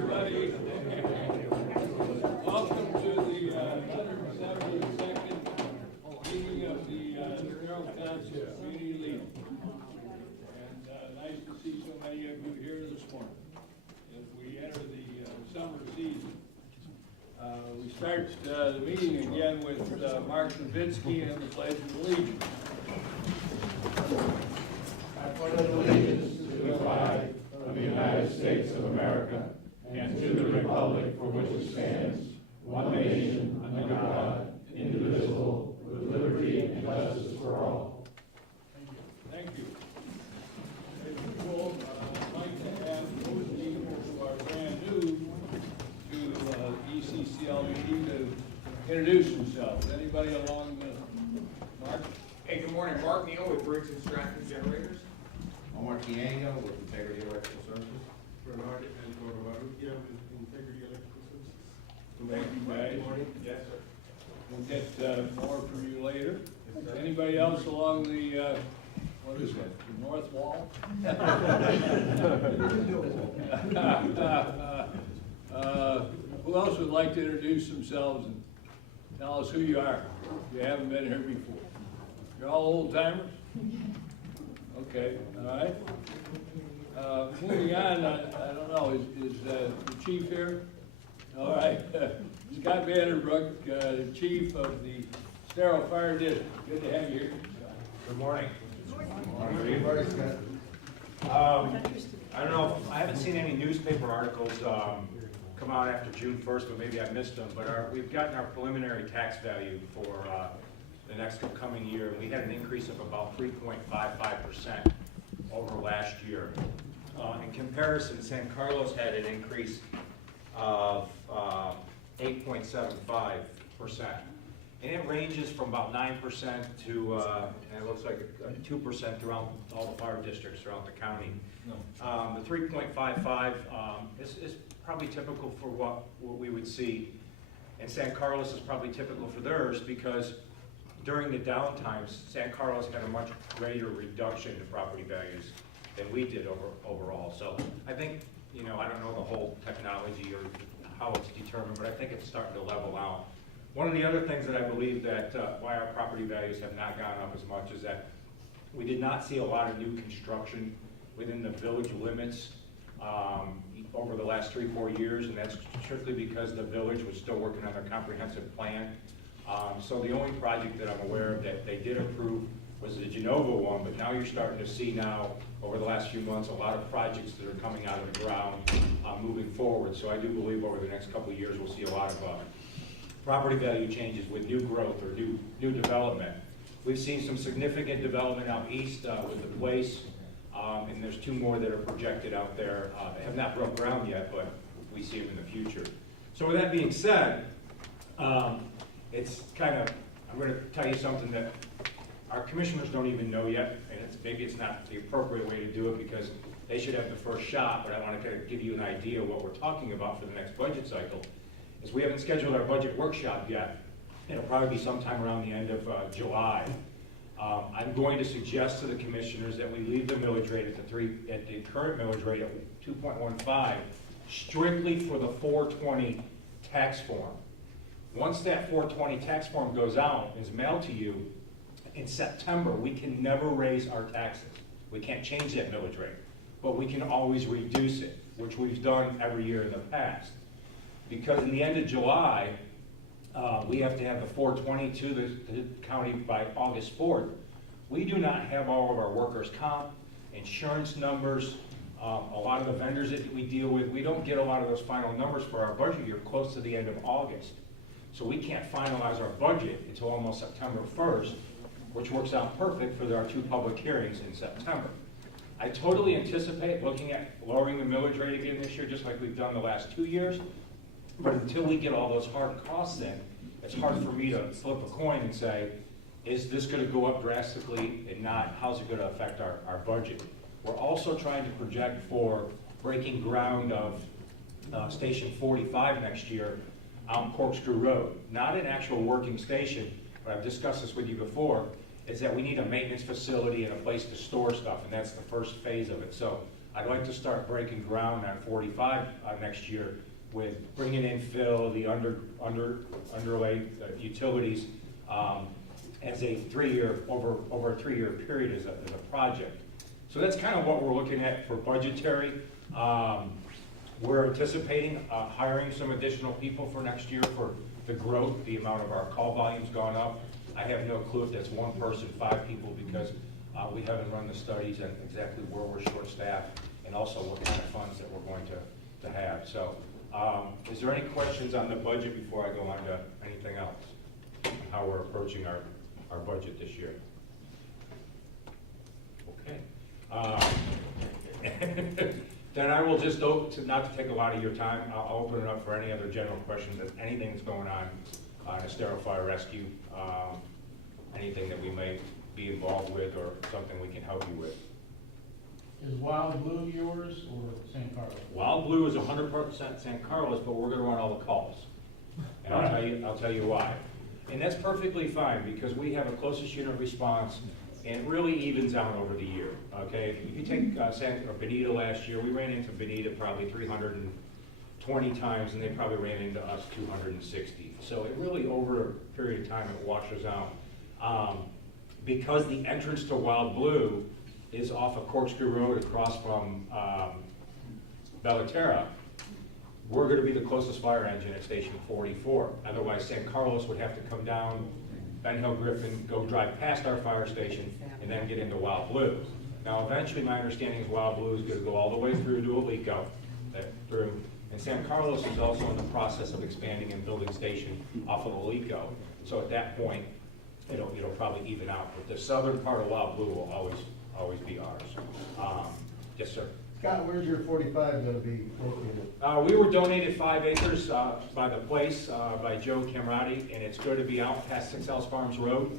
everybody. Welcome to the 172nd meeting of the Estero Township Community League. And nice to see so many of you here this morning as we enter the summer season. We start the meeting again with Mark Nowitzki and the Pledge of Allegiance. I pledge allegiance to the flag of the United States of America and to the republic for which it stands, one nation, under God, indivisible, with liberty and justice for all. Thank you. As usual, I'd like to ask those people who are brand new to ECCL meeting to introduce themselves. Anybody along the Mark? Hey, good morning. Mark Neal with Briggs and Stratton Generators. I'm Martiano with Integrity Electrical Services. Bernard and Gorbarutia with Integrity Electrical Services. Thank you, guys. Good morning. Yes, sir. We'll get more from you later. Anybody else along the, what is that, the north wall? Who else would like to introduce themselves and tell us who you are? If you haven't been here before. You're all old timers? Okay, all right. Moving on, I don't know, is the chief here? All right. Scott Vanderbrook, the chief of the Estero Fire District. Good to have you here. Good morning. Everybody, Scott. I don't know, I haven't seen any newspaper articles come out after June 1st, but maybe I missed them. But we've gotten our preliminary tax value for the next coming year. We had an increase of about 3.55% over last year. In comparison, San Carlos had an increase of 8.75%. And it ranges from about 9% to, and it looks like 2% throughout all the fire districts throughout the county. The 3.55 is probably typical for what we would see. And San Carlos is probably typical for theirs because during the downtimes, San Carlos had a much greater reduction in property values than we did overall. So I think, you know, I don't know the whole technology or how it's determined, but I think it's starting to level out. One of the other things that I believe that why our property values have not gone up as much is that we did not see a lot of new construction within the village limits over the last 3-4 years, and that's strictly because the village was still working on their comprehensive plan. So the only project that I'm aware of that they did approve was the Genova one, but now you're starting to see now, over the last few months, a lot of projects that are coming out of the ground moving forward. So I do believe over the next couple of years we'll see a lot of property value changes with new growth or new development. We've seen some significant development out east with the place, and there's 2 more that are projected out there. They have not broke ground yet, but we see them in the future. So with that being said, it's kind of, I'm going to tell you something that our commissioners don't even know yet, and maybe it's not the appropriate way to do it because they should have the first shot, but I want to kind of give you an idea of what we're talking about for the next budget cycle. Is we haven't scheduled our budget workshop yet. It'll probably be sometime around the end of July. I'm going to suggest to the commissioners that we leave the millage rate at the current millage rate at 2.15, strictly for the 420 tax form. Once that 420 tax form goes out and is mailed to you in September, we can never raise our taxes. We can't change that millage rate, but we can always reduce it, which we've done every year in the past. Because in the end of July, we have to have the 420 to the county by August 4th. We do not have all of our workers' comp, insurance numbers, a lot of the vendors that we deal with. We don't get a lot of those final numbers for our budget year close to the end of August. So we can't finalize our budget until almost September 1st, which works out perfect for our 2 public hearings in September. I totally anticipate looking at lowering the millage rate again this year, just like we've done the last 2 years. But until we get all those hard costs in, it's hard for me to flip a coin and say, is this going to go up drastically and not? How's it going to affect our budget? We're also trying to project for breaking ground of Station 45 next year on Corkscrew Road. Not an actual working station, but I've discussed this with you before, is that we need a maintenance facility and a place to store stuff, and that's the first phase of it. So I'd like to start breaking ground on 45 next year with bringing in fill, the underlay utilities as a over a 3-year period as a project. So that's kind of what we're looking at for budgetary. We're anticipating hiring some additional people for next year for the growth, the amount of our call volume's gone up. I have no clue if that's 1 person, 5 people, because we haven't run the studies and exactly where we're short-staffed and also what kind of funds that we're going to have. So is there any questions on the budget before I go on to anything else? How we're approaching our budget this year? Okay. Then I will just, not to take a lot of your time, I'll open it up for any other general questions, if anything that's going on Estero Fire Rescue, anything that we may be involved with or something we can help you with. Is Wild Blue yours or San Carlos? Wild Blue is 100% San Carlos, but we're gonna run all the calls. And I'll tell you why. And that's perfectly fine, because we have a closest unit response, and it really evens out over the year, okay? If you take Bonita last year, we ran into Bonita probably 320 times, and they probably ran into us 260. So it really, over a period of time, it washes out. Because the entrance to Wild Blue is off of Corkscrew Road across from Bellaterra, we're gonna be the closest fire engine at Station 44. Otherwise, San Carlos would have to come down Ben Hill Griffin, go drive past our fire station, and then get into Wild Blue. Now, eventually, my understanding is Wild Blue is gonna go all the way through to Alico, and San Carlos is also in the process of expanding and building station off of Alico. So at that point, it'll probably even out, but the southern part of Wild Blue will always be ours. Yes, sir. Scott, where's your 45 gonna be located? We were donated 5 acres by the place, by Joe Camrati, and it's going to be out past 6 House Farms Road.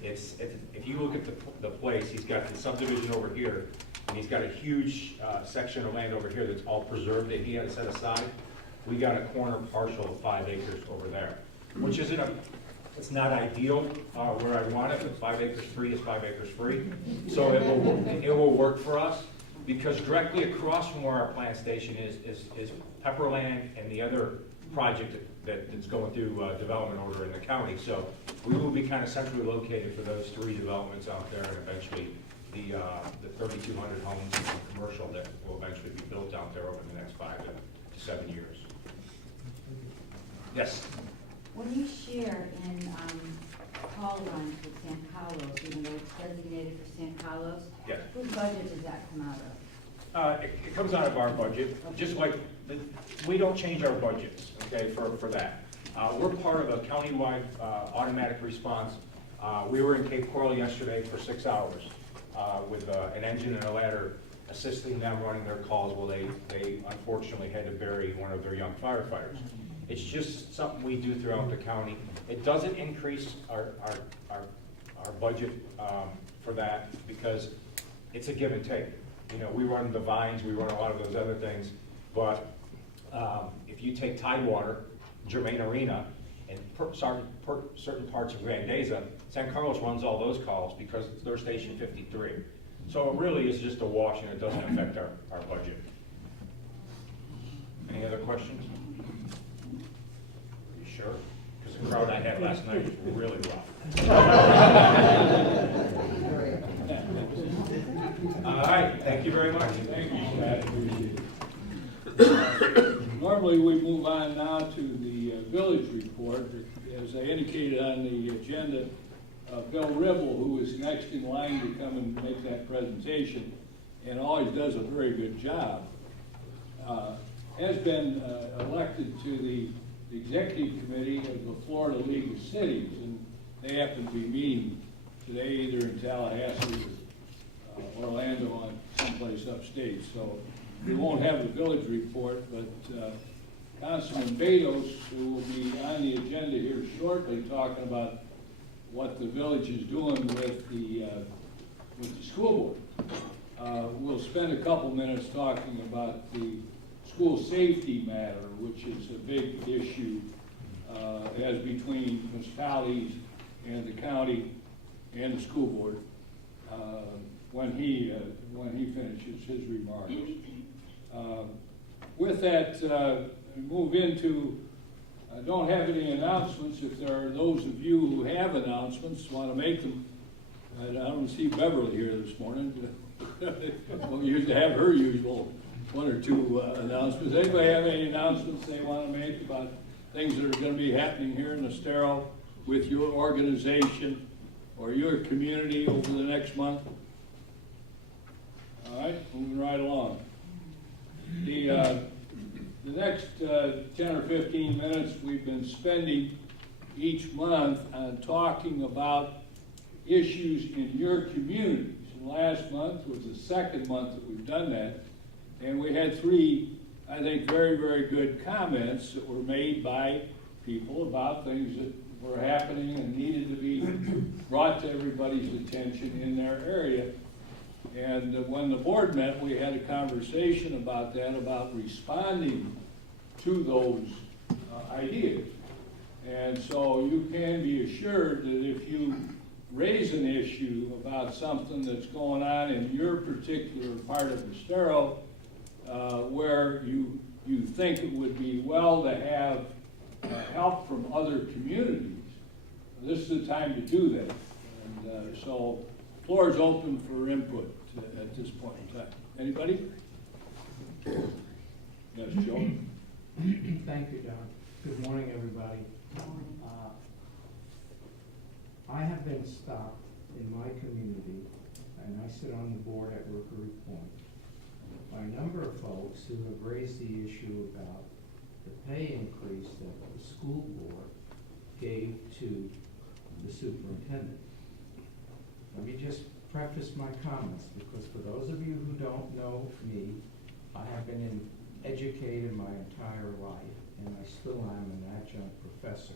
If you look at the place, he's got the subdivision over here, and he's got a huge section of land over here that's all preserved that he had set aside. We got a corner parcel of 5 acres over there, which isn't it's not ideal where I want it, but 5 acres free is 5 acres free. So it will work for us. Because directly across from where our plant station is Pepperland and the other project that's going through development order in the county. So we will be kind of centrally located for those 3 developments out there, and eventually the 3,200 homes and commercial that will eventually be built out there over the next 5 to 7 years. Yes? When you share in call runs with San Carlos, even though it's designated for San Carlos, Yes. whose budget does that come out of? It comes out of our budget, just like, we don't change our budgets, okay, for that. We're part of a countywide automatic response. We were in Cape Coral yesterday for 6 hours with an engine and a ladder assisting them running their calls while they unfortunately had to bury one of their young firefighters. It's just something we do throughout the county. It doesn't increase our budget for that, because it's a give and take. You know, we run the vines, we run a lot of those other things, but if you take Tidewater, Germain Arena, and certain parts of Grandeza, San Carlos runs all those calls because they're Station 53. So it really is just a wash, and it doesn't affect our budget. Any other questions? Are you sure? Because the crowd I had last night was really rough. All right, thank you very much. Thank you, Scott. Appreciate it. Normally, we move on now to the village report. As I indicated on the agenda, Bill Ribble, who is next in line to come and make that presentation, and always does a very good job, has been elected to the executive committee of the Florida League of Cities, and they happen to be meeting today either in Tallahassee or Orlando or someplace upstate. So we won't have the village report, but Councilman Batos, who will be on the agenda here shortly, talking about what the village is doing with the school board. We'll spend a couple minutes talking about the school safety matter, which is a big issue as between municipalities and the county and the school board. when he finishes his remarks. With that, move into, I don't have any announcements. If there are those of you who have announcements, want to make them. I don't see Beverly here this morning. We used to have her usual one or two announcements. Anybody have any announcements they want to make about things that are going to be happening here in Estero with your organization or your community over the next month? All right, moving right along. The next 10 or 15 minutes we've been spending each month on talking about issues in your communities. And last month was the second month that we've done that, and we had three, I think, very, very good comments that were made by people about things that were happening and needed to be brought to everybody's attention in their area. And when the board met, we had a conversation about that, about responding to those ideas. And so you can be assured that if you raise an issue about something that's going on in your particular part of Estero, where you think it would be well to have help from other communities, this is the time to do that. And so the floor is open for input at this point in time. Anybody? Yes, Joe? Thank you, Don. Good morning, everybody. I have been stopped in my community, and I sit on the board at Rookery Point, by a number of folks who have raised the issue about the pay increase that the school board gave to the superintendent. Let me just preface my comments, because for those of you who don't know me, I have been educated my entire life, and I still am an adjunct professor.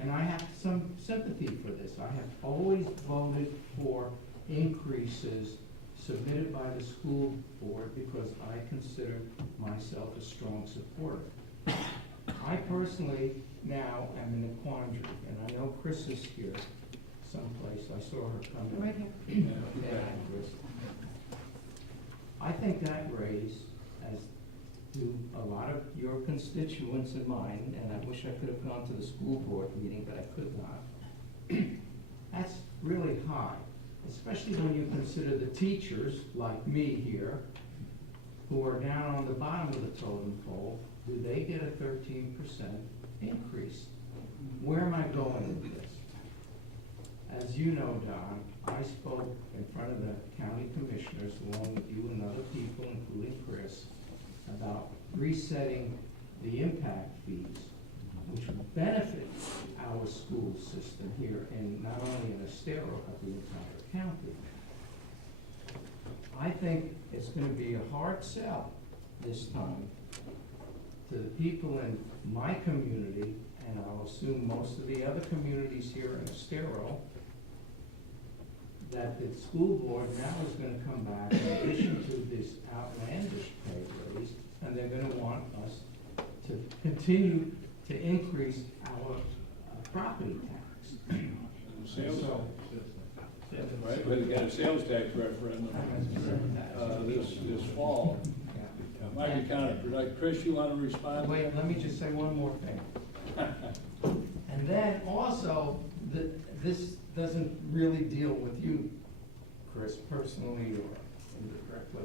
And I have some sympathy for this. I have always voted for increases submitted by the school board because I consider myself a strong supporter. I personally now am in a quandary, and I know Chris is here someplace. I saw her come in. Right here. Yeah, Chris. I think that raise, as do a lot of your constituents and mine, and I wish I could have gone to the school board meeting, but I could not. That's really high, especially when you consider the teachers, like me here, who are down on the bottom of the totem pole. Do they get a 13% increase? Where am I going with this? As you know, Don, I spoke in front of the county commissioners, along with you and other people, including Chris, about resetting the impact fees, which would benefit our school system here, and not only in Estero, but the entire county. I think it's going to be a hard sell this time to the people in my community, and I'll assume most of the other communities here in Estero, that the school board now is going to come back in addition to this outlandish pay raise, and they're going to want us to continue to increase our property tax. Sales tax. Right, we got a sales tax referendum this fall. Might be counterproductive. Chris, you want to respond? Wait, let me just say one more thing. And then also, this doesn't really deal with you, Chris, personally or indirectly.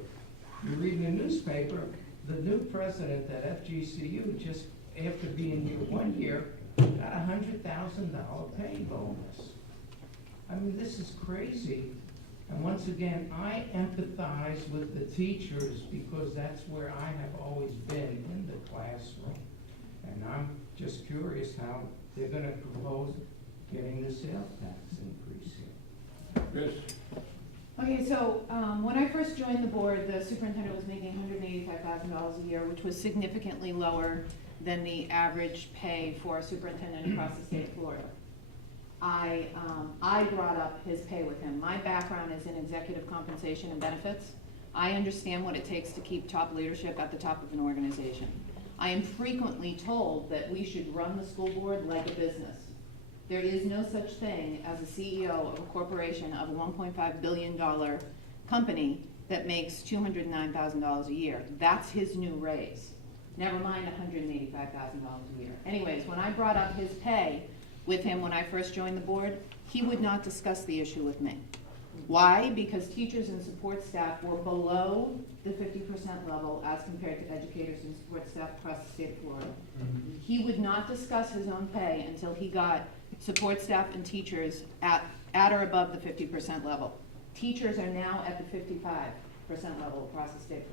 You read in the newspaper, the new president at FGCU, just after being here 1 year, got a $100,000 pay bonus. I mean, this is crazy. And once again, I empathize with the teachers because that's where I have always been, in the classroom. And I'm just curious how they're going to propose getting the sales tax increase here. Chris? Okay, so when I first joined the board, the superintendent was making $185,000 a year, which was significantly lower than the average pay for a superintendent across the state of Florida. I brought up his pay with him. My background is in executive compensation and benefits. I understand what it takes to keep top leadership at the top of an organization. I am frequently told that we should run the school board like a business. There is no such thing as a CEO of a corporation of a $1.5 billion company that makes $209,000 a year. That's his new raise. Never mind $185,000 a year. Anyways, when I brought up his pay with him when I first joined the board, he would not discuss the issue with me. Why? Because teachers and support staff were below the 50% level as compared to educators and support staff across the state of Florida. He would not discuss his own pay until he got support staff and teachers at or above the 50% level. Teachers are now at the 55% level across the state,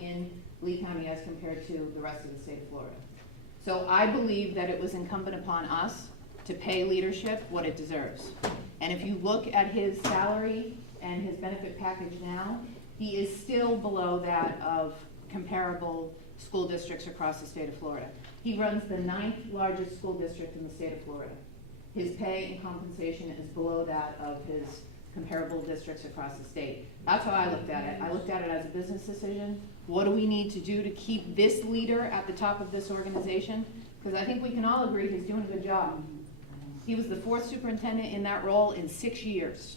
in Lee County as compared to the rest of the state of Florida. So I believe that it was incumbent upon us to pay leadership what it deserves. And if you look at his salary and his benefit package now, he is still below that of comparable school districts across the state of Florida. He runs the 9th largest school district in the state of Florida. His pay and compensation is below that of his comparable districts across the state. That's how I looked at it. I looked at it as a business decision. What do we need to do to keep this leader at the top of this organization? Because I think we can all agree he's doing a good job. He was the 4th superintendent in that role in 6 years.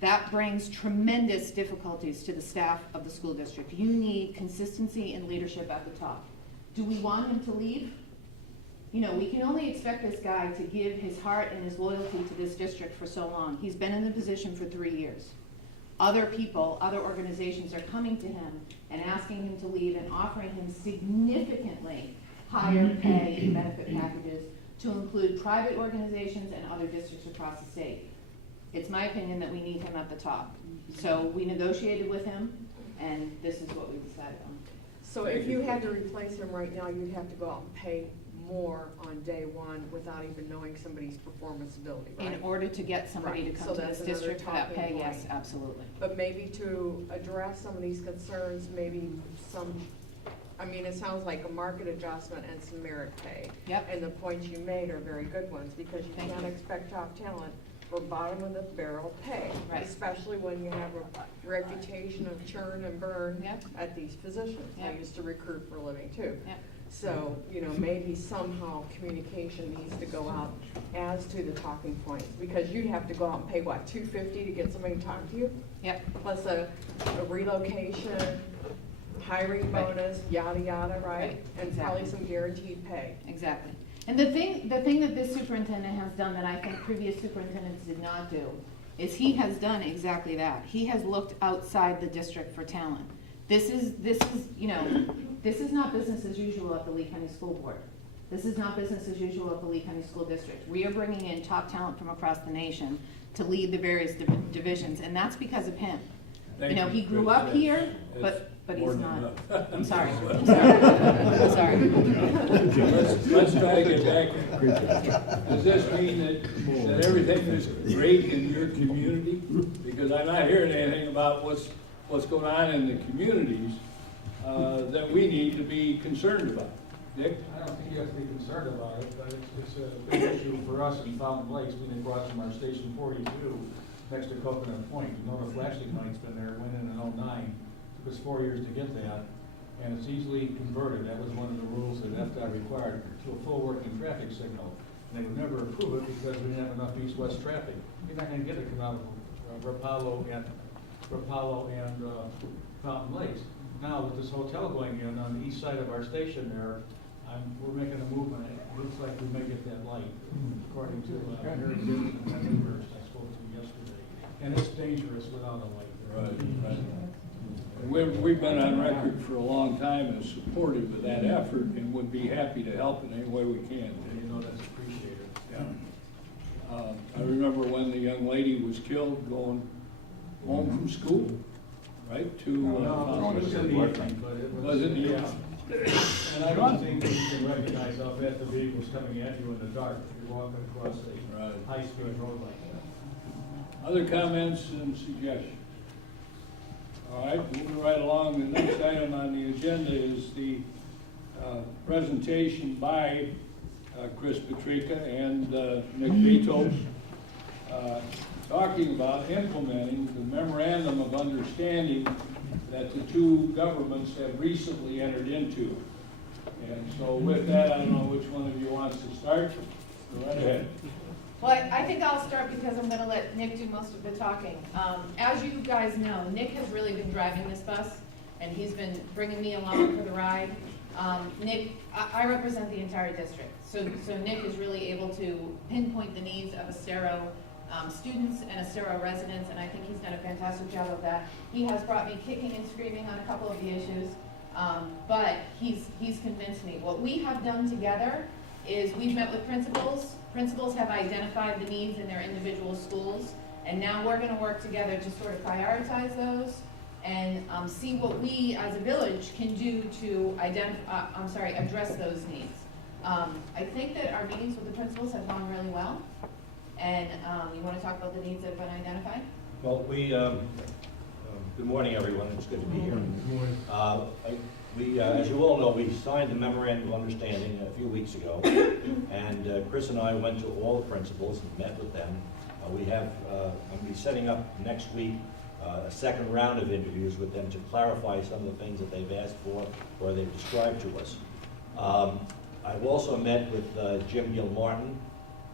That brings tremendous difficulties to the staff of the school district. You need consistency and leadership at the top. Do we want him to leave? You know, we can only expect this guy to give his heart and his loyalty to this district for so long. He's been in the position for 3 years. Other people, other organizations are coming to him and asking him to leave and offering him significantly higher pay and benefit packages to include private organizations and other districts across the state. It's my opinion that we need him at the top. So we negotiated with him, and this is what we decided on. So if you had to replace him right now, you'd have to go out and pay more on day one without even knowing somebody's performance ability, right? In order to get somebody to Right. come So to this that's another district for that talking pay, yes, point. absolutely. But maybe to address some of these concerns, maybe I mean, it sounds like a market adjustment and some merit pay. Yep. And the points you made are very good ones, because you Thank can't you. expect top talent for bottom of the barrel pay. Right. Especially when you have a reputation of churn and burn Yep. at these positions. I Yep. used to recruit for a living too. Yep. So, you know, maybe somehow communication needs to go out as to the talking points, because you'd have to go out and pay, what, $250 to get somebody to talk to you? Yep. Plus a relocation, hiring Right. bonus, yada, yada, right? Right, And probably exactly. some guaranteed pay. Exactly. And the thing that this superintendent has done that I think previous superintendents did not do is he has done exactly that. He has looked outside the district for talent. This is, you know, this is not business as usual at the Lee County School Board. This is not business as usual at the Lee County School District. We are bringing in top talent from across the nation to lead the various divisions, and that's because of him. You know, he grew up here, but he's not. I'm sorry. I'm sorry. Let's try to get back. Does this mean that everything is great in your community? Because I'm not hearing anything about what's going on in the communities that we need to be concerned about. Dick? I don't think you have to be concerned about it, but it's a big issue for us in Fountain Lakes. When they brought from our Station 42 next to Coconut Point. You know, the flashing light's been there, went in 09. Took us 4 years to get that, and it's easily converted. That was one of the rules that FDOT required to a full working traffic signal. And they would never approve it because we didn't have enough east-west traffic. You're not going to get it come out of Rapallo and Fountain Lakes. Now with this hotel going in on the east side of our station there, we're making a movement. It looks like we may get that light, according to Mary Gibson and that neighbors I spoke to yesterday. And it's dangerous without a light. Right. We've been on record for a long time as supportive of that effort and would be happy to help in any way we can. And you know that's appreciated. Yeah. I remember when the young lady was killed going home from school, right, to... No, it was in the evening, but it was... Was it? Yeah. And I don't think you can recognize how fast the vehicle's coming at you in the dark if you're walking across a high-speed road like that. Other comments and suggestions? All right, moving right along, the next item on the agenda is the presentation by Chris Patricca and Nick Batos talking about implementing the Memorandum of Understanding that the two governments have recently entered into. And so with that, I don't know which one of you wants to start. Go right ahead. Well, I think I'll start because I'm gonna let Nick do most of the talking. As you guys know, Nick has really been driving this bus, and he's been bringing me along for the ride. Nick, I represent the entire district, so Nick is really able to pinpoint the needs of Estero students and Estero residents, and I think he's done a fantastic job of that. He has brought me kicking and screaming on a couple of the issues, but he's convinced me. What we have done together is we've met with principals. Principals have identified the needs in their individual schools, and now we're gonna work together to sort of prioritize those and see what we as a village can do to address those needs. I think that our meetings with the principals have gone really well, and you wanna talk about the needs that have been identified? Well, good morning, everyone. It's good to be here. As you all know, we signed the Memorandum of Understanding a few weeks ago, and Chris and I went to all the principals and met with them. I'm going to be setting up next week a second round of interviews with them to clarify some of the things that they've asked for or they've described to us. I've also met with Jim Gilmartin,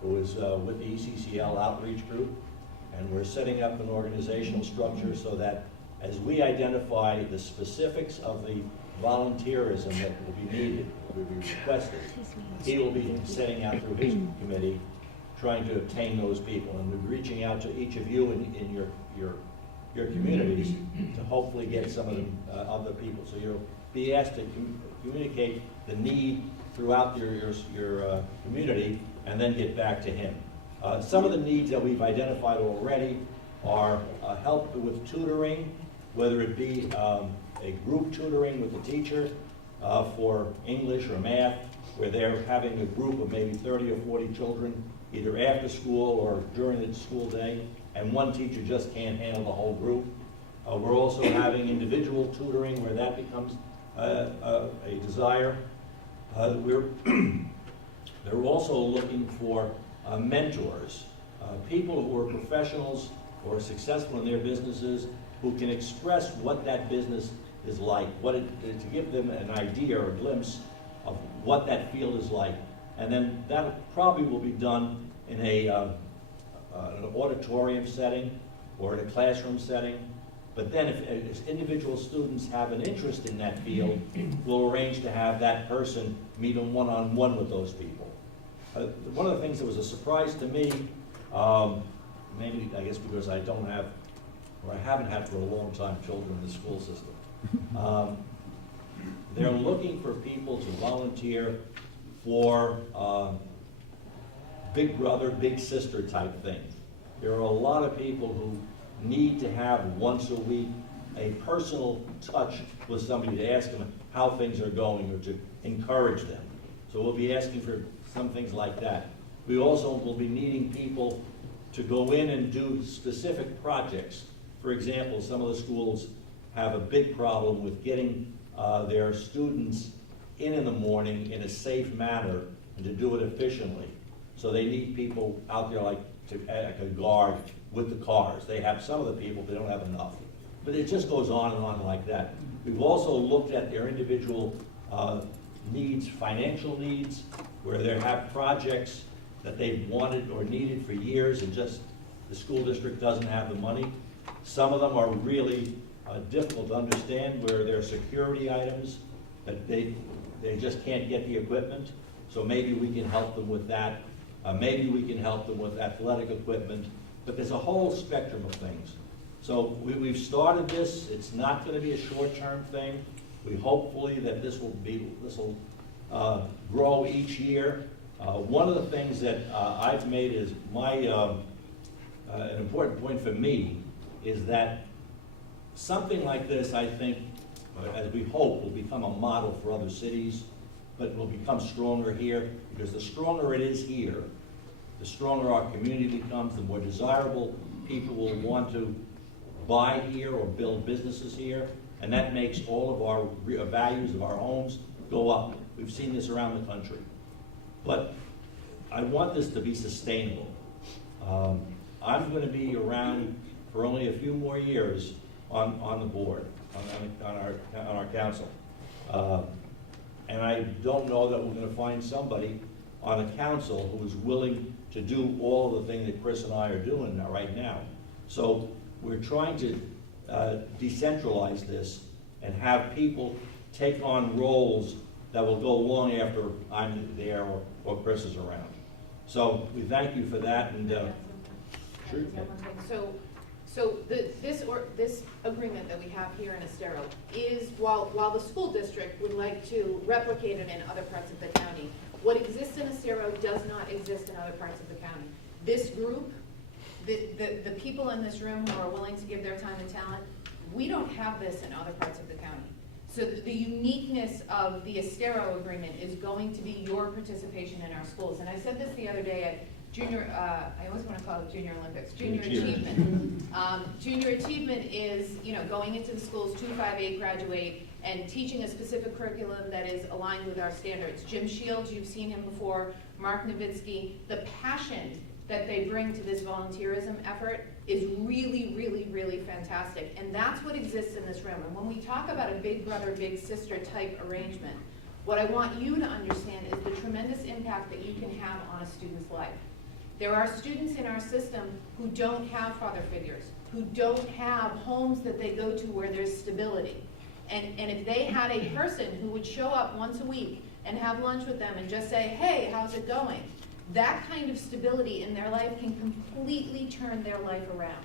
who is with the ECCL outreach group, and we're setting up an organizational structure so that as we identify the specifics of the volunteerism that will be needed, will be requested, he will be setting out through his committee, trying to obtain those people, and we're reaching out to each of you in your communities to hopefully get some of the other people. So you'll be asked to communicate the need throughout your community, and then get back to him. Some of the needs that we've identified already are help with tutoring, whether it be a group tutoring with the teacher for English or math, where they're having a group of maybe 30 or 40 children, either after school or during the school day, and one teacher just can't handle the whole group. We're also having individual tutoring where that becomes a desire. They're also looking for mentors, people who are professionals or are successful in their businesses who can express what that business is like, to give them an idea or a glimpse of what that field is like. And then that probably will be done in an auditorium setting or in a classroom setting. But then if individual students have an interest in that field, we'll arrange to have that person meet them one-on-one with those people. One of the things that was a surprise to me, maybe I guess because I don't have, or I haven't had for a long time, children in the school system. They're looking for people to volunteer for big brother, big sister type thing. There are a lot of people who need to have once a week a personal touch with somebody to ask them how things are going or to encourage them. So we'll be asking for some things like that. We also will be needing people to go in and do specific projects. For example, some of the schools have a big problem with getting their students in the morning in a safe manner and to do it efficiently. So they need people out there like a guard with the cars. They have some of the people, they don't have enough. But it just goes on and on like that. We've also looked at their individual needs, financial needs, where they have projects that they've wanted or needed for years and just the school district doesn't have the money. Some of them are really difficult to understand, where they're security items that they just can't get the equipment. So maybe we can help them with that. Maybe we can help them with athletic equipment. But there's a whole spectrum of things. So we've started this. It's not going to be a short-term thing. We hopefully that this will grow each year. One of the things that I've made is an important point for me is that something like this, I think, as we hope, will become a model for other cities, but will become stronger here, because the stronger it is here, the stronger our community becomes, the more desirable people will want to buy here or build businesses here, and that makes all of our values of our homes go up. We've seen this around the country. But I want this to be sustainable. I'm going to be around for only a few more years on the board, on our council. And I don't know that we're going to find somebody on a council who is willing to do all of the things that Chris and I are doing right now. So we're trying to decentralize this and have people take on roles that will go long after I'm there or Chris is around. So we thank you for that, and sure. So this agreement that we have here in Estero is, while the school district would like to replicate it in other parts of the county, what exists in Estero does not exist in other parts of the county. This group, the people in this room who are willing to give their time and talent, we don't have this in other parts of the county. So the uniqueness of the Estero agreement is going to be your participation in our schools. And I said this the other day at Junior, I always want to call it Junior Olympics, Junior Achievement. Junior Achievement is, going into the schools, 258 graduate, and teaching a specific curriculum that is aligned with our standards. Jim Shields, you've seen him before, Mark Nowitzki, the passion that they bring to this volunteerism effort is really, really, really fantastic. And that's what exists in this room. And when we talk about a big brother, big sister type arrangement, what I want you to understand is the tremendous impact that you can have on a student's life. There are students in our system who don't have father figures, who don't have homes that they go to where there's stability. And if they had a person who would show up once a week and have lunch with them and just say, hey, how's it going? That kind of stability in their life can completely turn their life around.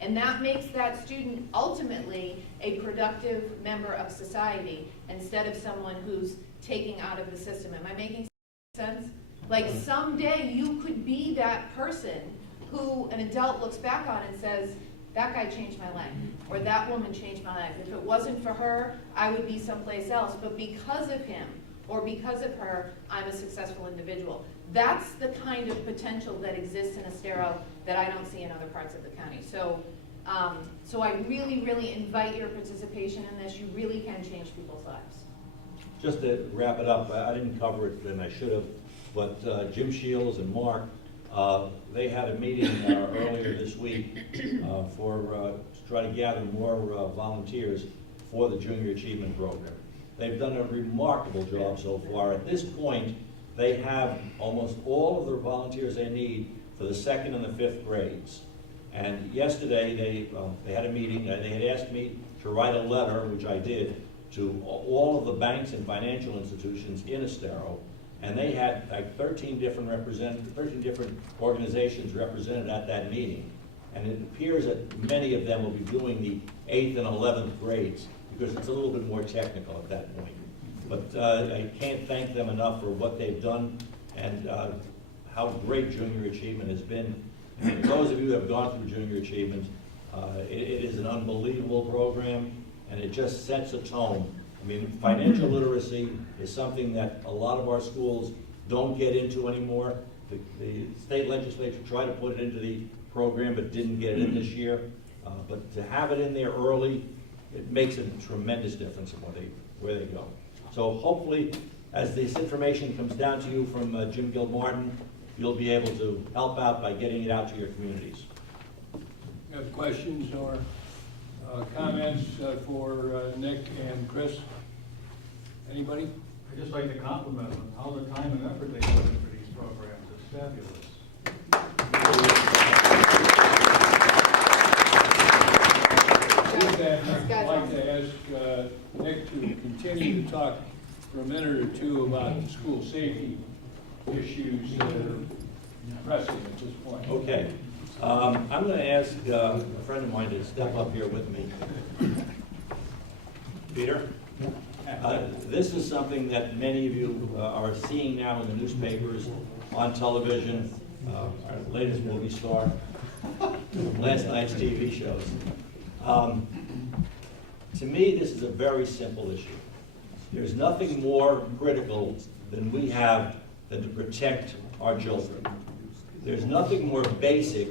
And that makes that student ultimately a productive member of society instead of someone who's taking out of the system. Am I making sense? Like someday you could be that person who an adult looks back on and says, that guy changed my life, or that woman changed my life. If it wasn't for her, I would be someplace else. But because of him or because of her, I'm a successful individual. That's the kind of potential that exists in Estero that I don't see in other parts of the county. So I really, really invite your participation in this. You really can change people's lives. Just to wrap it up, I didn't cover it, and I should have, but Jim Shields and Mark, they had a meeting earlier this week to try to gather more volunteers for the Junior Achievement Program. They've done a remarkable job so far. At this point, they have almost all of the volunteers they need for the 2nd and the 5th grades. And yesterday, they had a meeting. They had asked me to write a letter, which I did, to all of the banks and financial institutions in Estero, and they had like 13 different organizations represented at that meeting. And it appears that many of them will be doing the 8th and 11th grades because it's a little bit more technical at that point. But I can't thank them enough for what they've done and how great Junior Achievement has been. And those of you who have gone through Junior Achievement, it is an unbelievable program, and it just sets a tone. I mean, financial literacy is something that a lot of our schools don't get into anymore. The state legislature tried to put it into the program but didn't get it in this year. But to have it in there early, it makes a tremendous difference in where they go. So hopefully, as this information comes down to you from Jim Gilmartin, you'll be able to help out by getting it out to your communities. You have questions or comments for Nick and Chris? Anybody? I'd just like to compliment them. All the time and effort they put in for these programs is fabulous. With that, I'd like to ask Nick to continue to talk for a minute or two about the school safety issues that are pressing at this point. Okay. I'm going to ask a friend of mine to step up here with me. Peter? This is something that many of you are seeing now in the newspapers, on television, our latest movie star, last night's TV shows. To me, this is a very simple issue. There's nothing more critical than we have than to protect our children. There's nothing more basic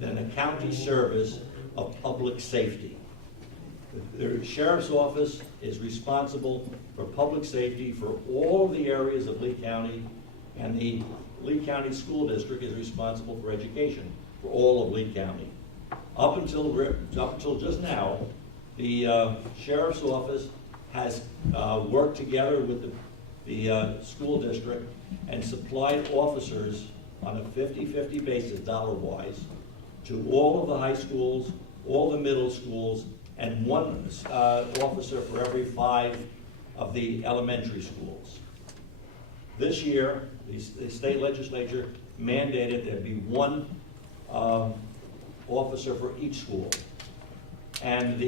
than a county service of public safety. The sheriff's office is responsible for public safety for all the areas of Lee County, and the Lee County School District is responsible for education for all of Lee County. Up until just now, the sheriff's office has worked together with the school district and supplied officers on a 50-50 basis, dollar-wise, to all of the high schools, all the middle schools, and one officer for every 5 of the elementary schools. This year, the state legislature mandated there be one officer for each school. And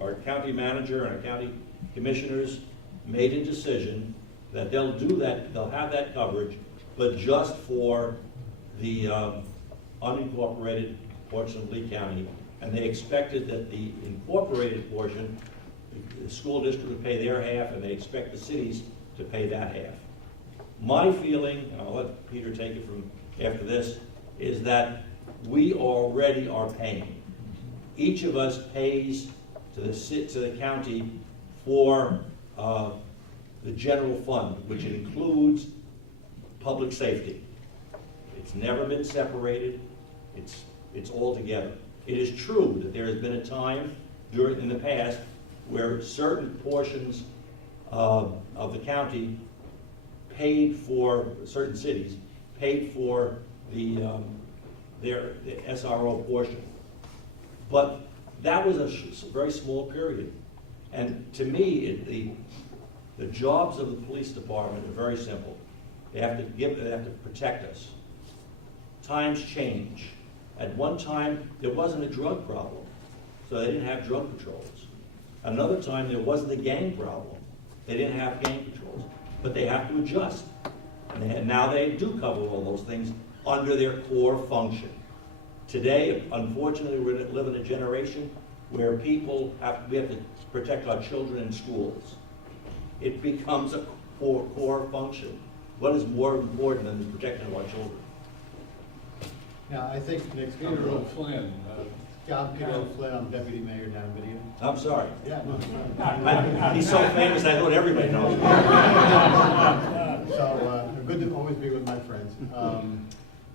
our county manager and our county commissioners made a decision that they'll do that, they'll have that coverage, but just for the unincorporated portion of Lee County. And they expected that the incorporated portion, the school district would pay their half, and they expect the cities to pay that half. My feeling, and I'll let Peter take it from after this, is that we already are paying. Each of us pays to the county for the general fund, which includes public safety. It's never been separated. It's all together. It is true that there has been a time in the past where certain portions of the county paid for, certain cities paid for the SRO portion. But that was a very small period. And to me, the jobs of the police department are very simple. They have to protect us. Times change. At one time, there wasn't a drug problem, so they didn't have drug patrols. Another time, there wasn't a gang problem. They didn't have gang patrols. But they have to adjust. And now they do cover all those things under their core function. Today, unfortunately, we live in a generation where we have to protect our children in schools. It becomes a core function. What is more important than the protection of our children? Now, I think next Peter O'Flynn. Yeah, I'm Peter O'Flynn, I'm deputy mayor down in Video. I'm sorry. Yeah, no, it's fine. He's so famous, I thought everybody knows. So, good to always be with my friends.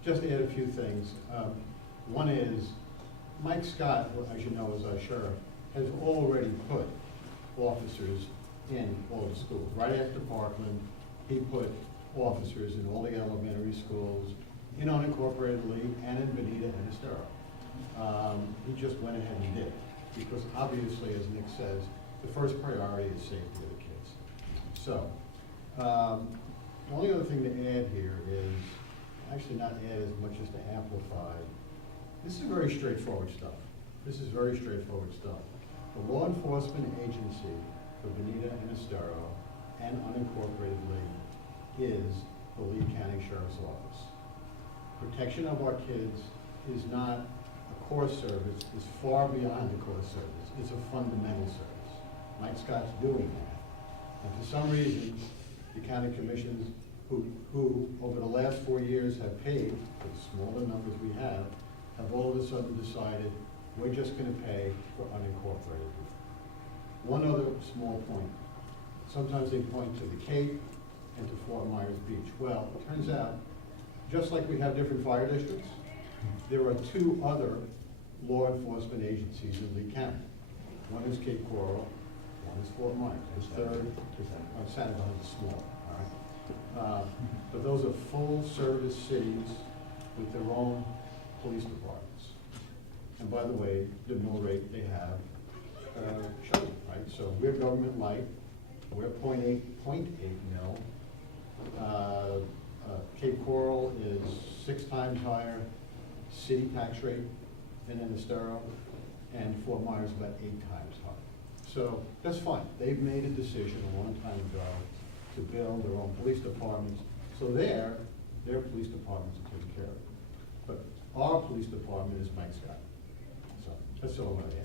Just to add a few things. One is, Mike Scott, as you know, as our sheriff, has already put officers in all the schools. Right after Parkland, he put officers in all the elementary schools, in unincorporated Lee, and in Benita and Estero. He just went ahead and did it, because obviously, as Nick says, the first priority is safety of the kids. So, the only other thing to add here is, actually not add as much as to amplify. This is very straightforward stuff. This is very straightforward stuff. The law enforcement agency for Benita and Estero and unincorporated Lee is the Lee County Sheriff's Office. Protection of our kids is not a core service, it's far beyond the core service. It's a fundamental service. Mike Scott's doing that. And for some reason, the county commissions who over the last 4 years have paid, for the smaller numbers we have all of a sudden decided we're just going to pay for unincorporated. One other small point. Sometimes they point to the Cape and to Fort Myers Beach. Well, it turns out, just like we have different fire districts, there are 2 other law enforcement agencies in Lee County. One is Cape Coral, one is Fort Myers. The third is Santa Barbara is small, all right? But those are full-service cities with their own police departments. And by the way, the mill rate they have shows it, right? So we're government light, we're 0.8 mil. Cape Coral is 6 times higher city tax rate than in Estero, and Fort Myers about 8 times higher. So that's fine. They've made a decision a long time ago to build their own police departments. So their police departments are taken care of. But our police department is Mike Scott. So that's all I'm going to add.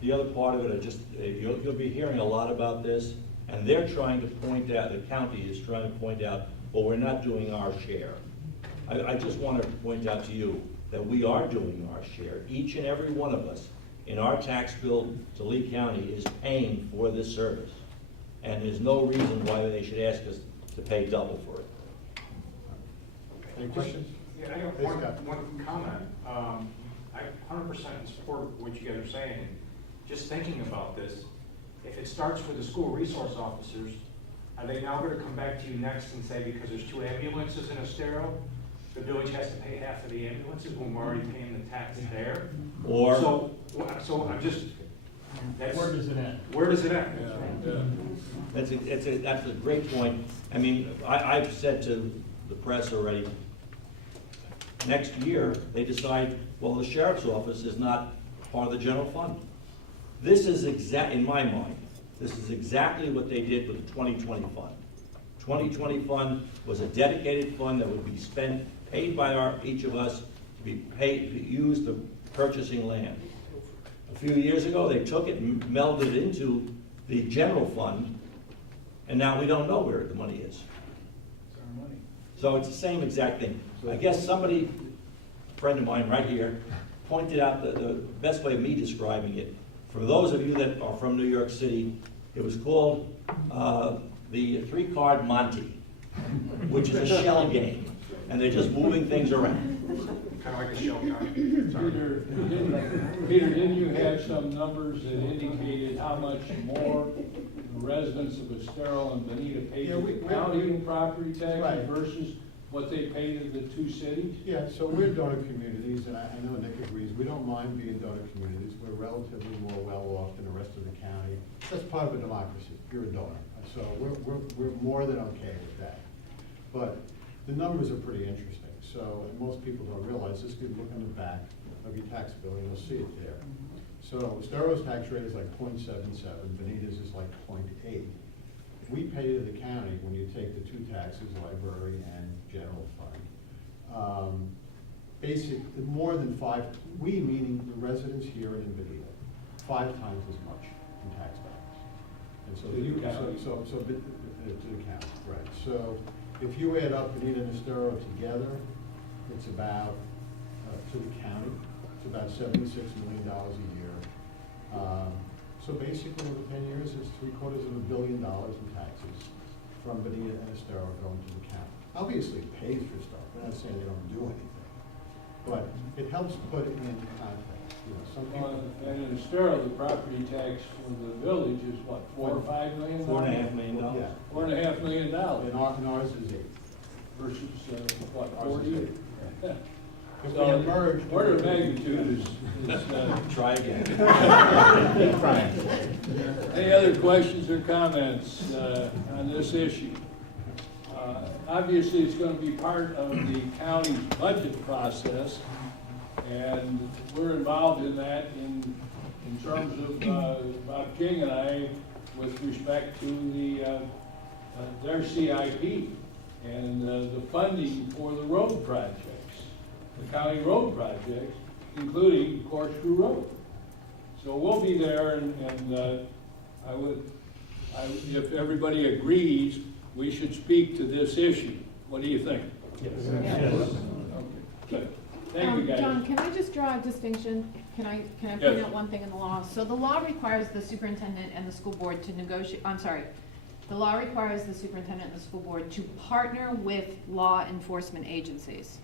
The other part of it, you'll be hearing a lot about this, and they're trying to point out, the county is trying to point out, well, we're not doing our share. I just want to point out to you that we are doing our share. Each and every one of us in our tax bill to Lee County is paying for this service. And there's no reason why they should ask us to pay double for it. Any questions? Yeah, I have one comment. I 100% support what you guys are saying. Just thinking about this, if it starts with the school resource officers, are they now gonna come back to you next and say, because there's 2 ambulances in Estero, the village has to pay half of the ambulances when we're already paying the tax there? Or, So I'm just, that's. Where does it end? Where does it end? that's a great point. I mean, I've said to the press already, next year, they decide, well, the sheriff's office is not part of the general fund. This is in my mind, this is exactly what they did with the 2020 fund. 2020 fund was a dedicated fund that would be spent, paid by each of us, to be paid, to use the purchasing land. A few years ago, they took it and melded it into the general fund, and now we don't know where the money is. It's our money. So it's the same exact thing. I guess somebody, a friend of mine right here, pointed out the best way of me describing it. For those of you that are from New York City, it was called the 3-card Monte, which is a shell game, and they're just moving things around. Kind of like a shell card. Peter, didn't you have some numbers that indicated how much more the residents of Estero and Bonita paid to the county property tax Right. versus what they paid to the 2 cities? Yeah, so we're donor communities, and I know Nick agrees, we don't mind being donor communities. We're relatively more well-off than the rest of the county. That's part of a democracy, you're a donor. So we're more than okay with that. But the numbers are pretty interesting. So, and most people don't realize this, you look on the back of your tax bill and you'll see it there. So Estero's tax rate is like 0.77, Bonita's is like 0.8. We pay to the county when you take the 2 taxes, library and general fund. Basic, more than 5, we meaning the residents here and in Bonita, 5 times as much in tax dollars. And so, To the county. to the county, right. So if you add up Bonita and Estero together, it's about, to the county, it's about $76 million a year. So basically, over 10 years, it's $750 million in taxes from Bonita and Estero going to the county. Obviously, it pays for stuff. We're not saying they don't do anything, but it helps put it in context. You know, some people. And in Estero, the property tax for the village is what, $4 or $5 million? $4.5 million. Yeah. $4.5 million And ours is 8. versus, what, Ours is 40? 8. Yeah. If we So, merge. order of magnitude is Try again. Any other questions or comments on this issue? Obviously, it's going to be part of the county's budget process, and we're involved in that in terms of Bob King and I with respect to their CIP and the funding for the road projects, the county road projects, including Corkscrew Road. So we'll be there, and if everybody agrees, we should speak to this issue. What do you think? Yes. Okay, good. Thank you, guys. John, can I just draw a distinction? Can I point Yes. out one thing in the law? So the law requires the superintendent and the school board to negotiate, the law requires the superintendent and the school board to partner with law enforcement agencies.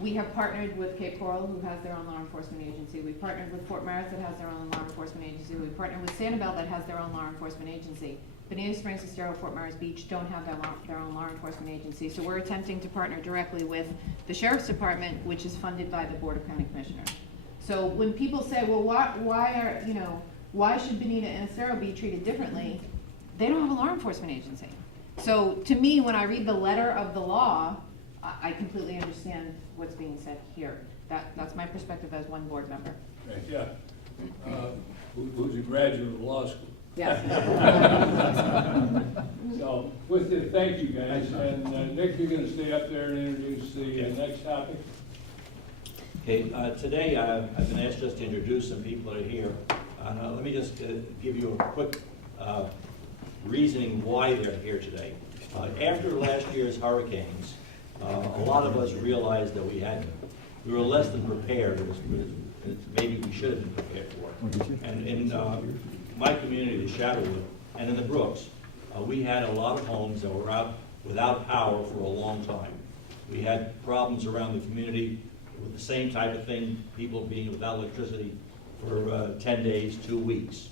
We have partnered with Cape Coral, who has their own law enforcement agency. We've partnered with Fort Myers, that has their own law enforcement agency. We've partnered with Sanibel, that has their own law enforcement agency. Bonita Springs, Estero, Fort Myers Beach don't have their own law enforcement agency. So we're attempting to partner directly with the Sheriff's Department, which is funded by the Board of County Commissioners. So when people say, well, why should Bonita and Estero be treated differently? They don't have a law enforcement agency. So to me, when I read the letter of the law, I completely understand what's being said here. That's my perspective as one board member. Right, yeah. Who's a graduate of law school. Yes. So, with it, thank you, guys. And Nick, you're gonna stay up there and introduce the next topic? Okay, today I've been asked just to introduce some people that are here. Let me just give you a quick reasoning why they're here today. After last year's hurricanes, a lot of us realized that we were less than prepared. Maybe we should have been prepared for it. And in my community, the Shadowwood, and in the Brooks, we had a lot of homes that were out without power for a long time. We had problems around the community with the same type of thing, people being without electricity for 10 days, 2 weeks.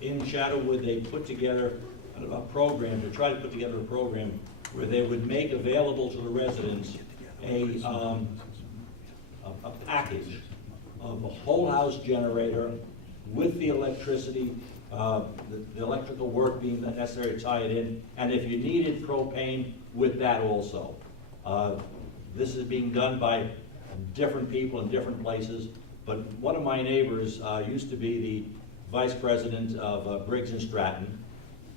in Shadowwood, they put together a program, to try to put together a program where they would make available to the residents a package of a whole house generator with the electricity, the electrical work being necessary to tie it in, and if you needed propane, with that also. This is being done by different people in different places, but one of my neighbors used to be the vice president of Briggs and Stratton,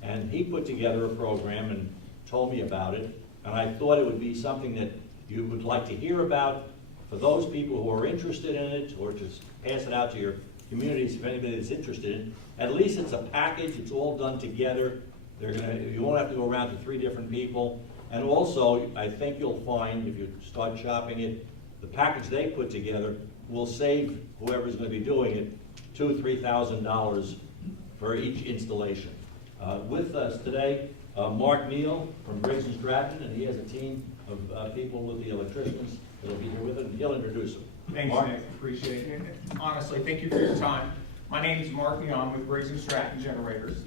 and he put together a program and told me about it, and I thought it would be something that you would like to hear about for those people who are interested in it, or just pass it out to your communities if anybody is interested in it. At least it's a package, it's all done together. You won't have to go around to 3 different people. And also, I think you'll find, if you start shopping it, the package they put together will save whoever's going to be doing it $2,000 to $3,000 for each installation. With us today, Mark Neal from Briggs and Stratton, and he has a team of people with the electricians that'll be here with it, and he'll introduce them. Thanks, Mark? Nick, appreciate it. Honestly, thank you for your time. My name is Mark Neal, I'm with Briggs and Stratton Generators.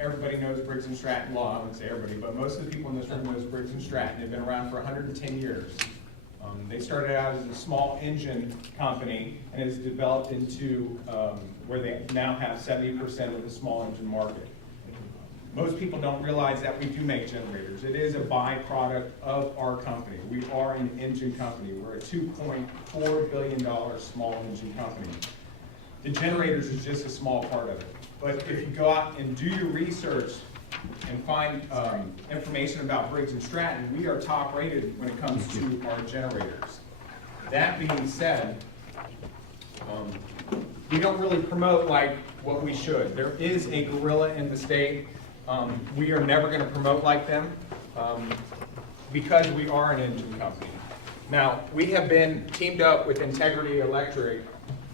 Everybody knows Briggs and Stratton, well, I wouldn't say everybody, but most of the people in this room knows Briggs and Stratton. They've been around for 110 years. They started out as a small engine company and has developed into where they now have 70% of the small engine market. Most people don't realize that we do make generators. It is a byproduct of our company. We are an engine company. We're a $2.4 billion small engine company. The generators is just a small part of it. But if you go out and do your research and find information about Briggs and Stratton, we are top rated when it comes to our generators. That being said, we don't really promote like what we should. There is a gorilla in the state. We are never going to promote like them because we are an engine company. Now, we have been teamed up with Integrity Electric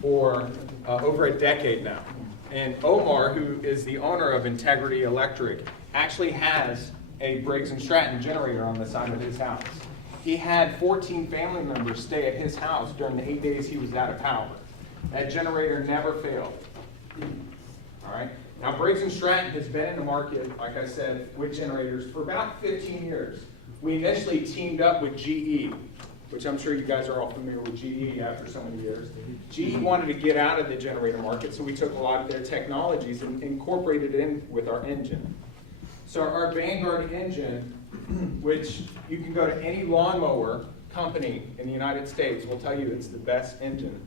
for over a decade now. And Omar, who is the owner of Integrity Electric, actually has a Briggs and Stratton generator on the side of his house. He had 14 family members stay at his house during the 8 days he was out of power. That generator never failed. All right? Now, Briggs and Stratton has been in the market, like I said, with generators for about 15 years. We initially teamed up with GE, which I'm sure you guys are all familiar with GE after so many years. GE wanted to get out of the generator market, so we took a lot of their technologies and incorporated it in with our engine. So our Vanguard engine, which you can go to any lawnmower company in the United States, will tell you it's the best engine